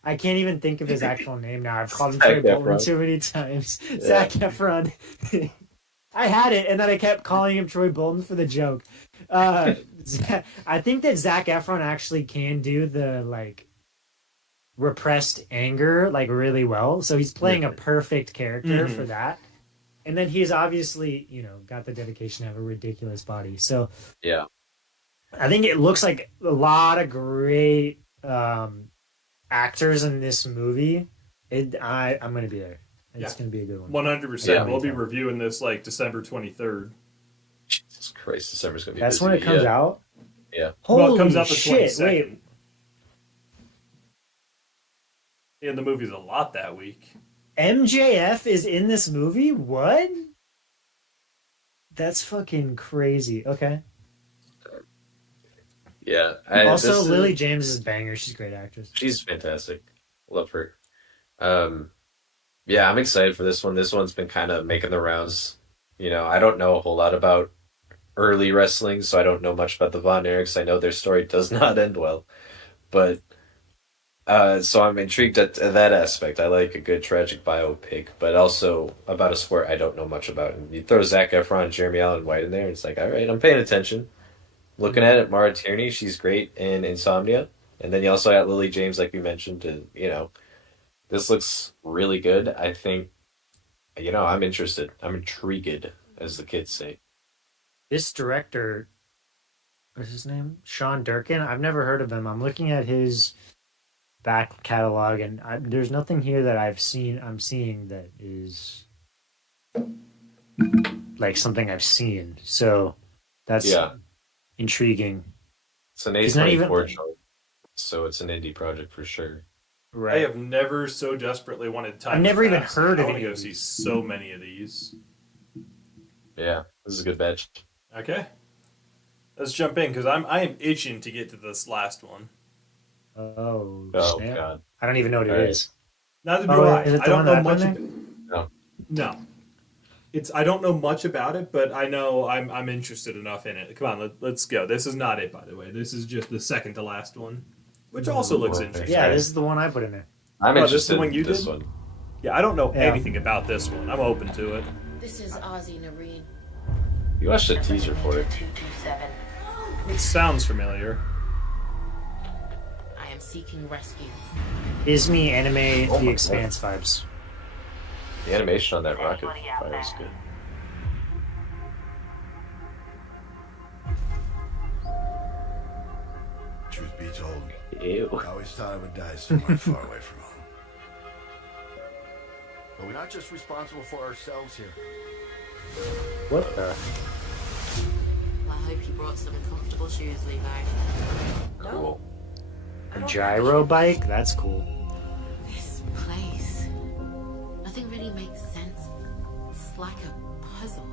I can't even think of his actual name now. I've called him Zac Troy Bolton Efron. too many times. Yeah. Zac Efron. I had it, and then I kept calling him Troy Bolton for the joke. I think that Zac Efron actually can do the like repressed anger like really well. So he's playing a perfect character Mhm. for that. And then he's obviously, got the dedication to have a ridiculous body. So Yeah. I think it looks like a lot of great actors in this movie. I'm going to be there. It's going to be a good one. 100%. Yeah. We'll be reviewing this like December 23rd. Jesus Christ, December's gonna be That's busy. when it comes Yeah. out? Yeah. Holy Well, it comes out the shit. 22nd. Wait, And the movie's a lot that week. MJF is in this movie? What? That's fucking crazy. Okay. Yeah. Also, this Lily is- James is a banger. She's a great actress. She's fantastic. Love her. Yeah, I'm excited for this one. This one's been kind of making the rounds. I don't know a whole lot about early wrestling, so I don't know much about the Von Erichs. I know their story does not end well. But, so I'm intrigued at that aspect. I like a good tragic biopic, but also about a sport I don't know much about. And you throw Zac Efron and Jeremy Allen White in there, and it's like, all right, I'm paying attention. Looking at it, Mara Tierney, she's great in Insomnia. And then you also got Lily James, like we mentioned, this looks really good. I think, I'm interested. I'm intrigued, as the kids say. This director, what's his name? Sean Durkin. I've never heard of him. I'm looking at his back catalog, and there's nothing here that I'm seeing that is like something I've seen. So that's intriguing. It's an He's not even- A24 joint, so it's an indie project for sure. I have never so desperately wanted time. I've never to even pass. heard I of want to any go of see these. so many of these. Yeah, this is a good batch. Okay, let's jump in because I am itching to get to this last one. Oh, Oh, snap. God. I don't even know what it Alright. is. Neither do Oh, I. is it the I don't one know that I much. put in No. No, I don't know much about it, but I know I'm interested enough in it. Come on, let's go. This is not it, by the way. This is just the second to last one, which also looks interesting. Yeah, this is the one I put in there. I'm Oh, this is interested the one in you this did? one. Yeah, I don't know Yeah. anything about this one. I'm open to it. This is Ozzy Nareen. You watched the teaser for it. 227. It sounds familiar. and seeking rescue. Gives me anime Oh The my Expanse vibes. The animation on that rocket fire is good. Truth be told, Ew. I always thought I would die somewhere far away from home. But we're not just responsible for ourselves here. What the? I hope you brought some comfortable shoes, Levi. Cool. A gyro bike? That's cool. This place. Nothing really makes sense. It's like a puzzle.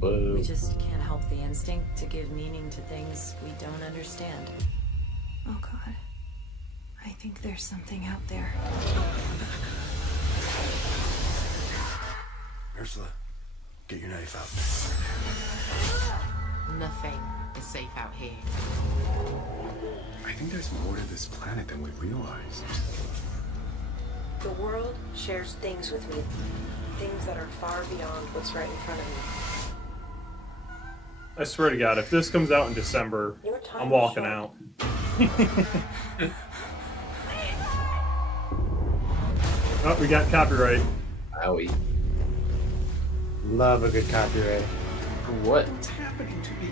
Whoa. We just can't help the instinct to give meaning to things we don't understand. Oh God. I think there's something out there. Ursula, get your knife out. Nothing is safe out here. I think there's more to this planet than we realize. The world shares things with me. Things that are far beyond what's right in front of me. I swear to God, if this comes out in December, I'm walking out. Oh, we got copyright. Owie. Love a good copyright. What? What's happening to me?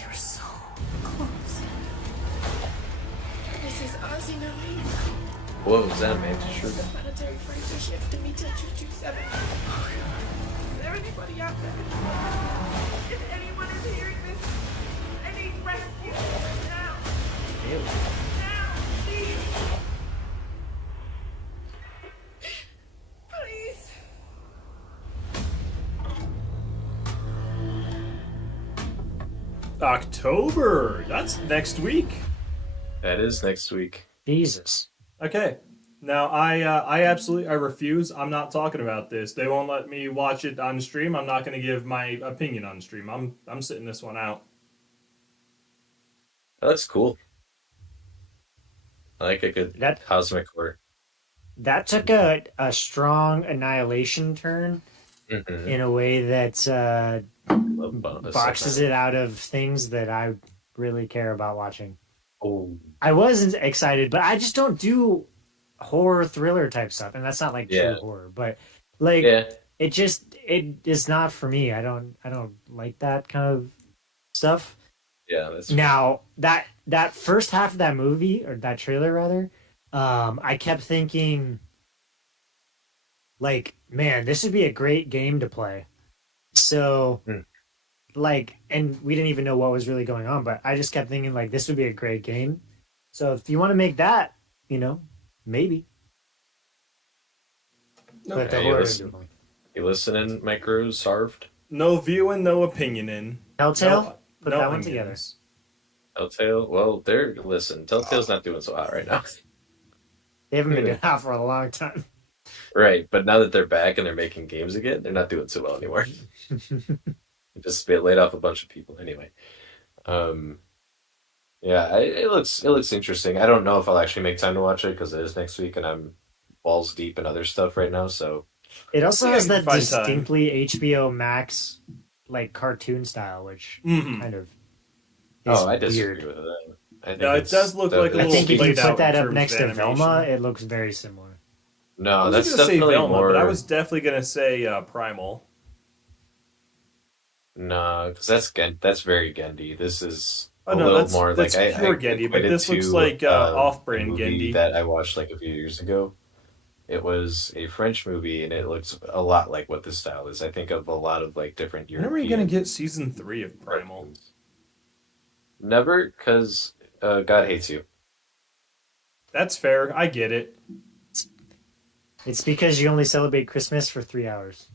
You're so close. This is Ozzy knowing. Whoa, is that a man shirt? The planetary freighter ship to meet 227. Is there anybody out there? If anyone is hearing this, I need rescue now. Ew. Now, please. Please. October. That's next week. That is next week. Jesus. Okay. Now I refuse. I'm not talking about this. They won't let me watch it on stream. I'm not going to give my opinion on stream. I'm sitting this one out. Oh, that's cool. I like a good cosmic horror. That took a strong Annihilation turn in a way that boxes it out of things that I really care about watching. Oh. I wasn't excited, but I just don't do horror thriller type stuff, and that's not like true horror, but like it is not for me. I don't like that kind of stuff. Yeah, that's now that first half of that movie, or that trailer rather, I kept thinking, like, man, this would be a great game to play. So, like, and we didn't even know what was really going on, but I just kept thinking, like, this would be a great game. So if you want to make that, maybe. But the horror. You listening, Micro Sarved? No viewing, no opinioning. Telltale? Put that one together. Telltale? Well, Telltale's not doing so hot right now. They haven't been doing hot for a long time. Right, but now that they're back and they're making games again, they're not doing so well anymore. Just laid off a bunch of people anyway. Yeah, it looks interesting. I don't know if I'll actually make time to watch it because it is next week and I'm balls deep in other stuff right now. So it also has that distinctly HBO Max like cartoon style, which kind of is I disagree weird. with that. I think it does look like a little. I think if you played out put that in up terms next of to animation. Velma, it looks very similar. No, I that's was gonna say definitely Velma, more. but I was definitely gonna say Primal. No, because that's very Gendy. This is Oh, a no, little that's more like pure I Gendy, but equated this looks to, like off-brand a movie Gendy. that I watched like a few years ago. It was a French movie, and it looks a lot like what this style is. I think of a lot of like different European. When are we gonna get season 3 of Primal? Never, because God hates you. That's fair. I get it. It's because you only celebrate Christmas for 3 hours.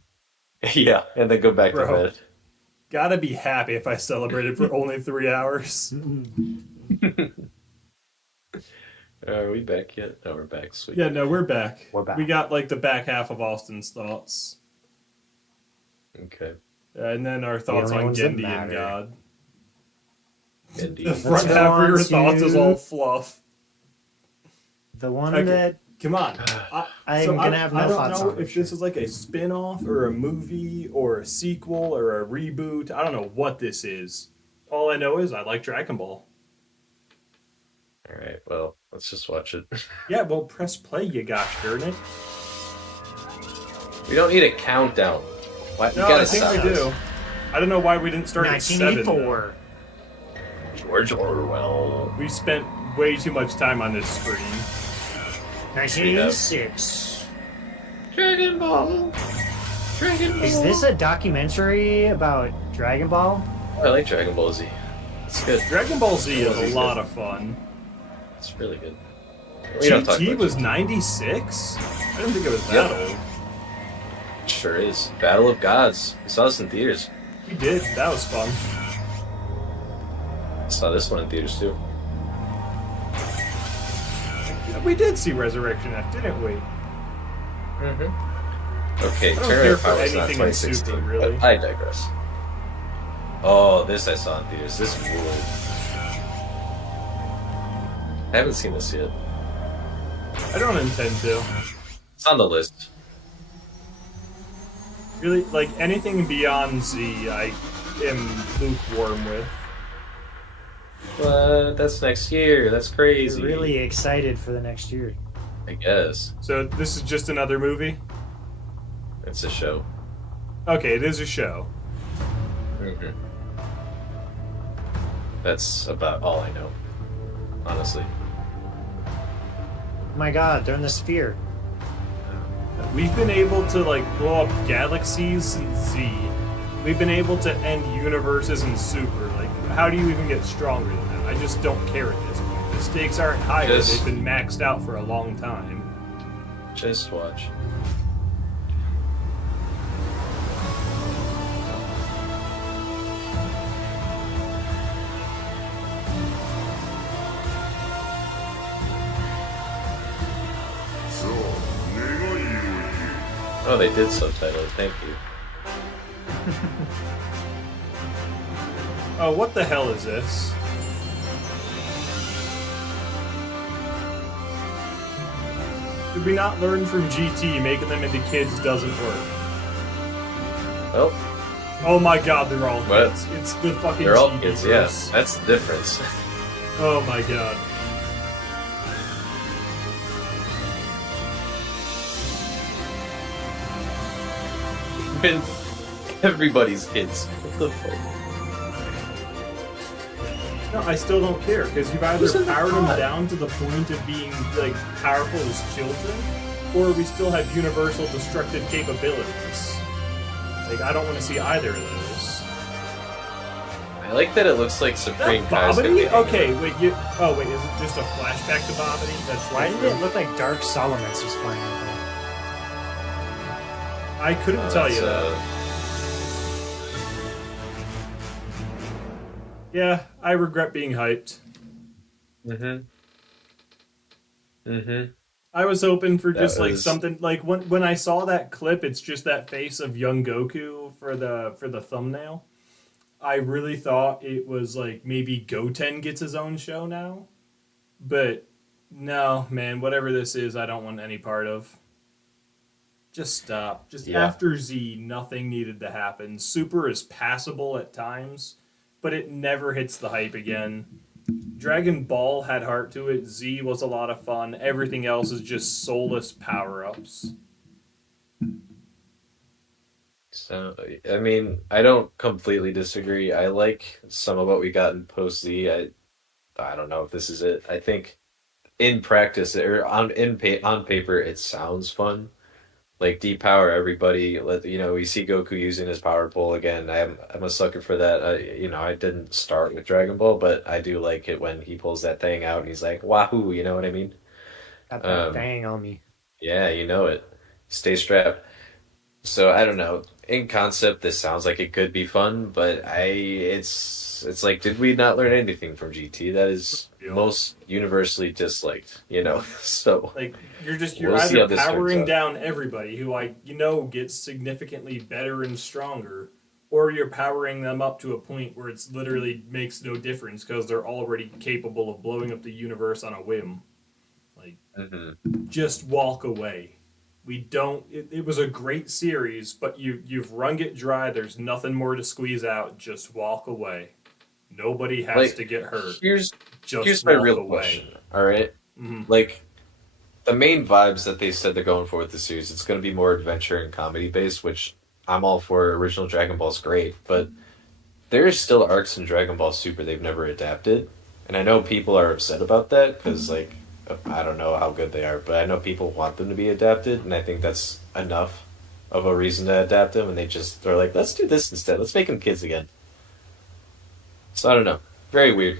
Yeah, and then go back to Bro. bed. Gotta be happy if I celebrated for only 3 hours. Are we back yet? No, we're back. Sweet. Yeah, no, we're back. We're back. We got like the back half of Austin's thoughts. Okay. And then our thoughts only on ones that Gendy and matter. God. Gendy. The front half of your thoughts is all fluff. The one Okay. that Come on. I'm gonna have no I don't thoughts know on. if this is like a spin-off or a movie or a sequel or a reboot. I don't know what this is. All I know is I like Dragon Ball. All right, well, let's just watch it. Yeah, well, press play, you gosh darn it. We don't need a countdown. Why, No, I think we do. I don't know why we didn't start at 1984. 7. George Orwell. We spent way too much time on this screen. 1986. Dragon Ball. Dragon Ball. Is this a documentary about Dragon Ball? I like Dragon Ball Z. It's good. Dragon Ball Z is a lot of fun. It's really good. We don't talk GT about was GT. 96? I didn't think it was that old. It sure is. Battle of Gods. We saw this in theaters. We did. That was fun. I saw this one in theaters too. We did see Resurrection F, didn't we? Mm-hmm. Okay, I don't Turner care of for Power is not anything in Super, 2016, really. but I digress. Oh, this I saw in theaters. This ruled. I haven't seen this yet. I don't intend to. It's on the list. Really, like anything beyond Z, I am lukewarm with. What? That's next year. That's crazy. You're really excited for the next year. I guess. So this is just another movie? It's a show. Okay, it is a show. Mm-hmm. That's about all I know. Honestly. Oh my god, they're in the sphere. We've been able to like blow up galaxies in Z. We've been able to end universes in Super. Like, how do you even get stronger than that? I just don't care at this point. The stakes aren't higher. They've been maxed out for a long time. Just watch. Oh, they did subtitle it. Thank you. Oh, what the hell is this? Did we not learn from GT making them into kids doesn't work? Oh my god, they're all What? kids. It's the fucking They're all GT kids, verse. yeah. That's the difference. Oh my god. When everybody's kids. What the fuck? No, I still don't care, because you've Who's either in the powered them pod? down to the point of being, like, powerful as children, or we still have universal destructive capabilities. Like, I don't want to see either of those. I like that it looks like Supreme Kai's gonna be Bobbity? Okay, wait, is it just a flashback to Bobbity? That's Why did different. it look like Dark Solomons was flying over? I couldn't tell you that's, that. Yeah, I regret being hyped. Mm-hmm. Mm-hmm. I was hoping for That just like was- something like when I saw that clip, it's just that face of young Goku for the thumbnail. I really thought it was like maybe Goten gets his own show now. But no, man, whatever this is, I don't want any part of. Just stop. Just Yeah. after Z, nothing needed to happen. Super is passable at times, but it never hits the hype again. Dragon Ball had heart to it. Z was a lot of fun. Everything else is just soulless power-ups. So, I mean, I don't completely disagree. I like some of what we got in Post Z. I don't know if this is it. I think in practice or on paper, it sounds fun. Like depower everybody. We see Goku using his power pole again. I'm a sucker for that. I didn't start with Dragon Ball, but I do like it when he pulls that thing out and he's like, "Wahoo!" You know what I mean? Got that bang on me. Yeah, you know it. Stay strapped. So I don't know. In concept, this sounds like it could be fun, but it's like, did we not learn anything from GT? That is most universally disliked, So Like you're We'll see how either this turns powering out. down everybody who gets significantly better and stronger, or you're powering them up to a point where it's literally makes no difference because they're already capable of blowing up the universe on a whim. Like just walk away. We don't. It was a great series, but you've wrung it dry. There's nothing more to squeeze out. Just walk away. Nobody has Like, to get hurt. Here's Just my walk real away. question. All right? Mhm. Like, the main vibes that they said they're going for with the series, it's going to be more adventure and comedy based, which I'm all for. Original Dragon Ball's great, but there's still arcs in Dragon Ball Super they've never adapted, and I know people are upset about that because, like, I don't know how good they are, but I know people want them to be adapted, and I think that's enough of a reason to adapt them, and they're like, let's do this instead. Let's make them kids again. So I don't know. Very weird.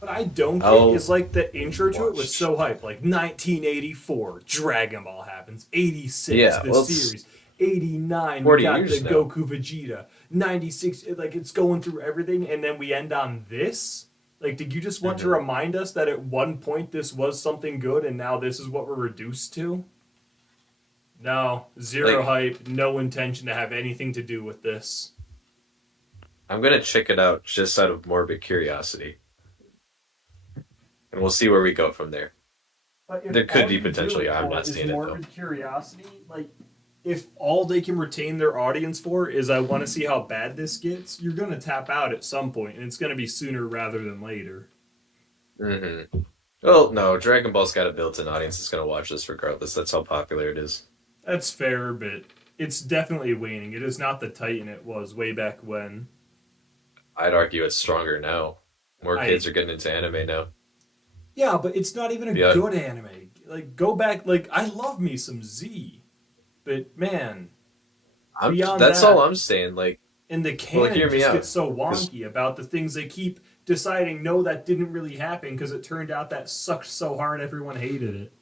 What I don't get is like the intro to it was so hyped. Like 1984, Dragon Ball happens. 86, Yeah, the well, it's series. 89, 40 we got years the now. Goku Vegeta. 96, like it's going through everything, and then we end on this. Like, did you just want to remind us that at one point this was something good, and now this is what we're reduced to? No, zero hype, no intention to have anything to do with this. I'm gonna check it out just out of morbid curiosity, and we'll see where we go from there. But if There could all be you do potentially. it I'm for not is seeing it though. morbid curiosity, like if all they can retain their audience for is I want to see how bad this gets, you're gonna tap out at some point, and it's gonna be sooner rather than later. Mm-hmm. Well, no, Dragon Ball's got a built-in audience that's gonna watch this regardless. That's how popular it is. That's fair, but it's definitely waning. It is not the Titan it was way back when. I'd argue it's stronger now. More kids are getting into anime now. Yeah, but it's not even a Yeah. good anime. Like, go back. Like, I love me some Z, but man, beyond That's that, all I'm saying. Like, and the well, canon hear me just out. gets so wonky about the things they keep deciding. No, that didn't really happen because it turned out that sucked so hard everyone hated it.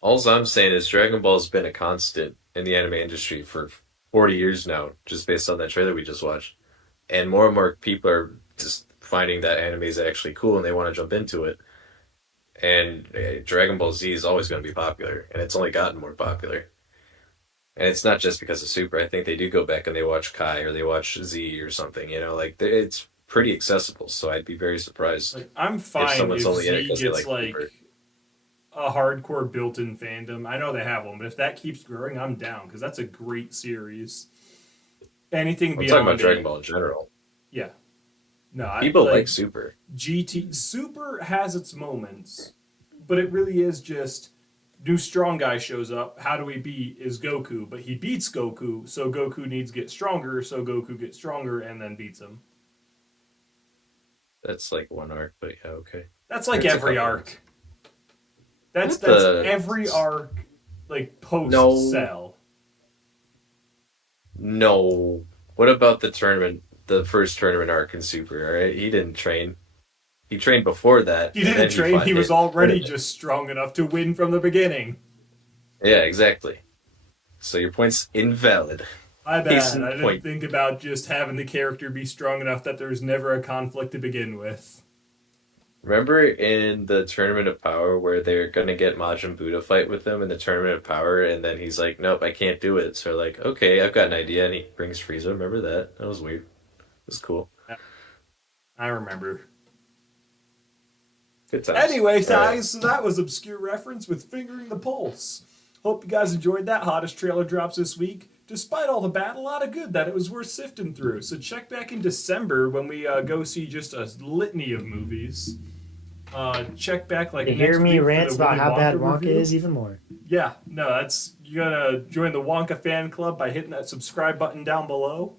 All I'm saying is Dragon Ball's been a constant in the anime industry for 40 years now, just based on that trailer we just watched. And more people are just finding that anime is actually cool and they want to jump into it. And Dragon Ball Z is always going to be popular, and it's only gotten more popular. And it's not just because of Super. I think they do go back and they watch Kai or they watch Z or something. You know, like it's pretty accessible. So I'd be very surprised. Like, I'm fine if someone's if only in it Z 'cause they gets like Super. a hardcore built-in fandom. I know they have one, but if that keeps growing, I'm down because that's a great series. Anything I'm beyond talking about it- Dragon Ball in general. Yeah. No, People like Super. GT Super has its moments, but it really is just new strong guy shows up. How do we beat is Goku, but he beats Goku, so Goku needs to get stronger, so Goku gets stronger and then beats him. That's like one arc, but yeah, okay. That's like It's a every couple. arc. That's What the- every arc, like post No. Cell. No. What about the tournament, the first tournament arc in Super, alright? He didn't train. He trained before that. He and didn't then train. fought He was it. already just strong enough to win from the beginning. Yeah, exactly. So your point's invalid. My Case bad. in I didn't point. think about just having the character be strong enough that there's never a conflict to begin with. Remember in the Tournament of Power where they're gonna get Majin Buu to fight with them in the Tournament of Power, and then he's like, "Nope, I can't do it." So they're like, "Okay, I've got an idea," and he brings Frieza. Remember that? That was weird. It was cool. I remember. Good times. Anyway, All right. guys, so that was Obscure Reference with Fingering the Pulse. Hope you guys enjoyed that. Hottest trailer drops this week. Despite all the bad, a lot of good that it was worth sifting through. So check back in December when we go see just a litany of movies. Check back like To next hear me week for rant the about Willy how bad Wonka Wonka review. is even more. Yeah, no, that's you gotta join the Wonka fan club by hitting that subscribe button down below.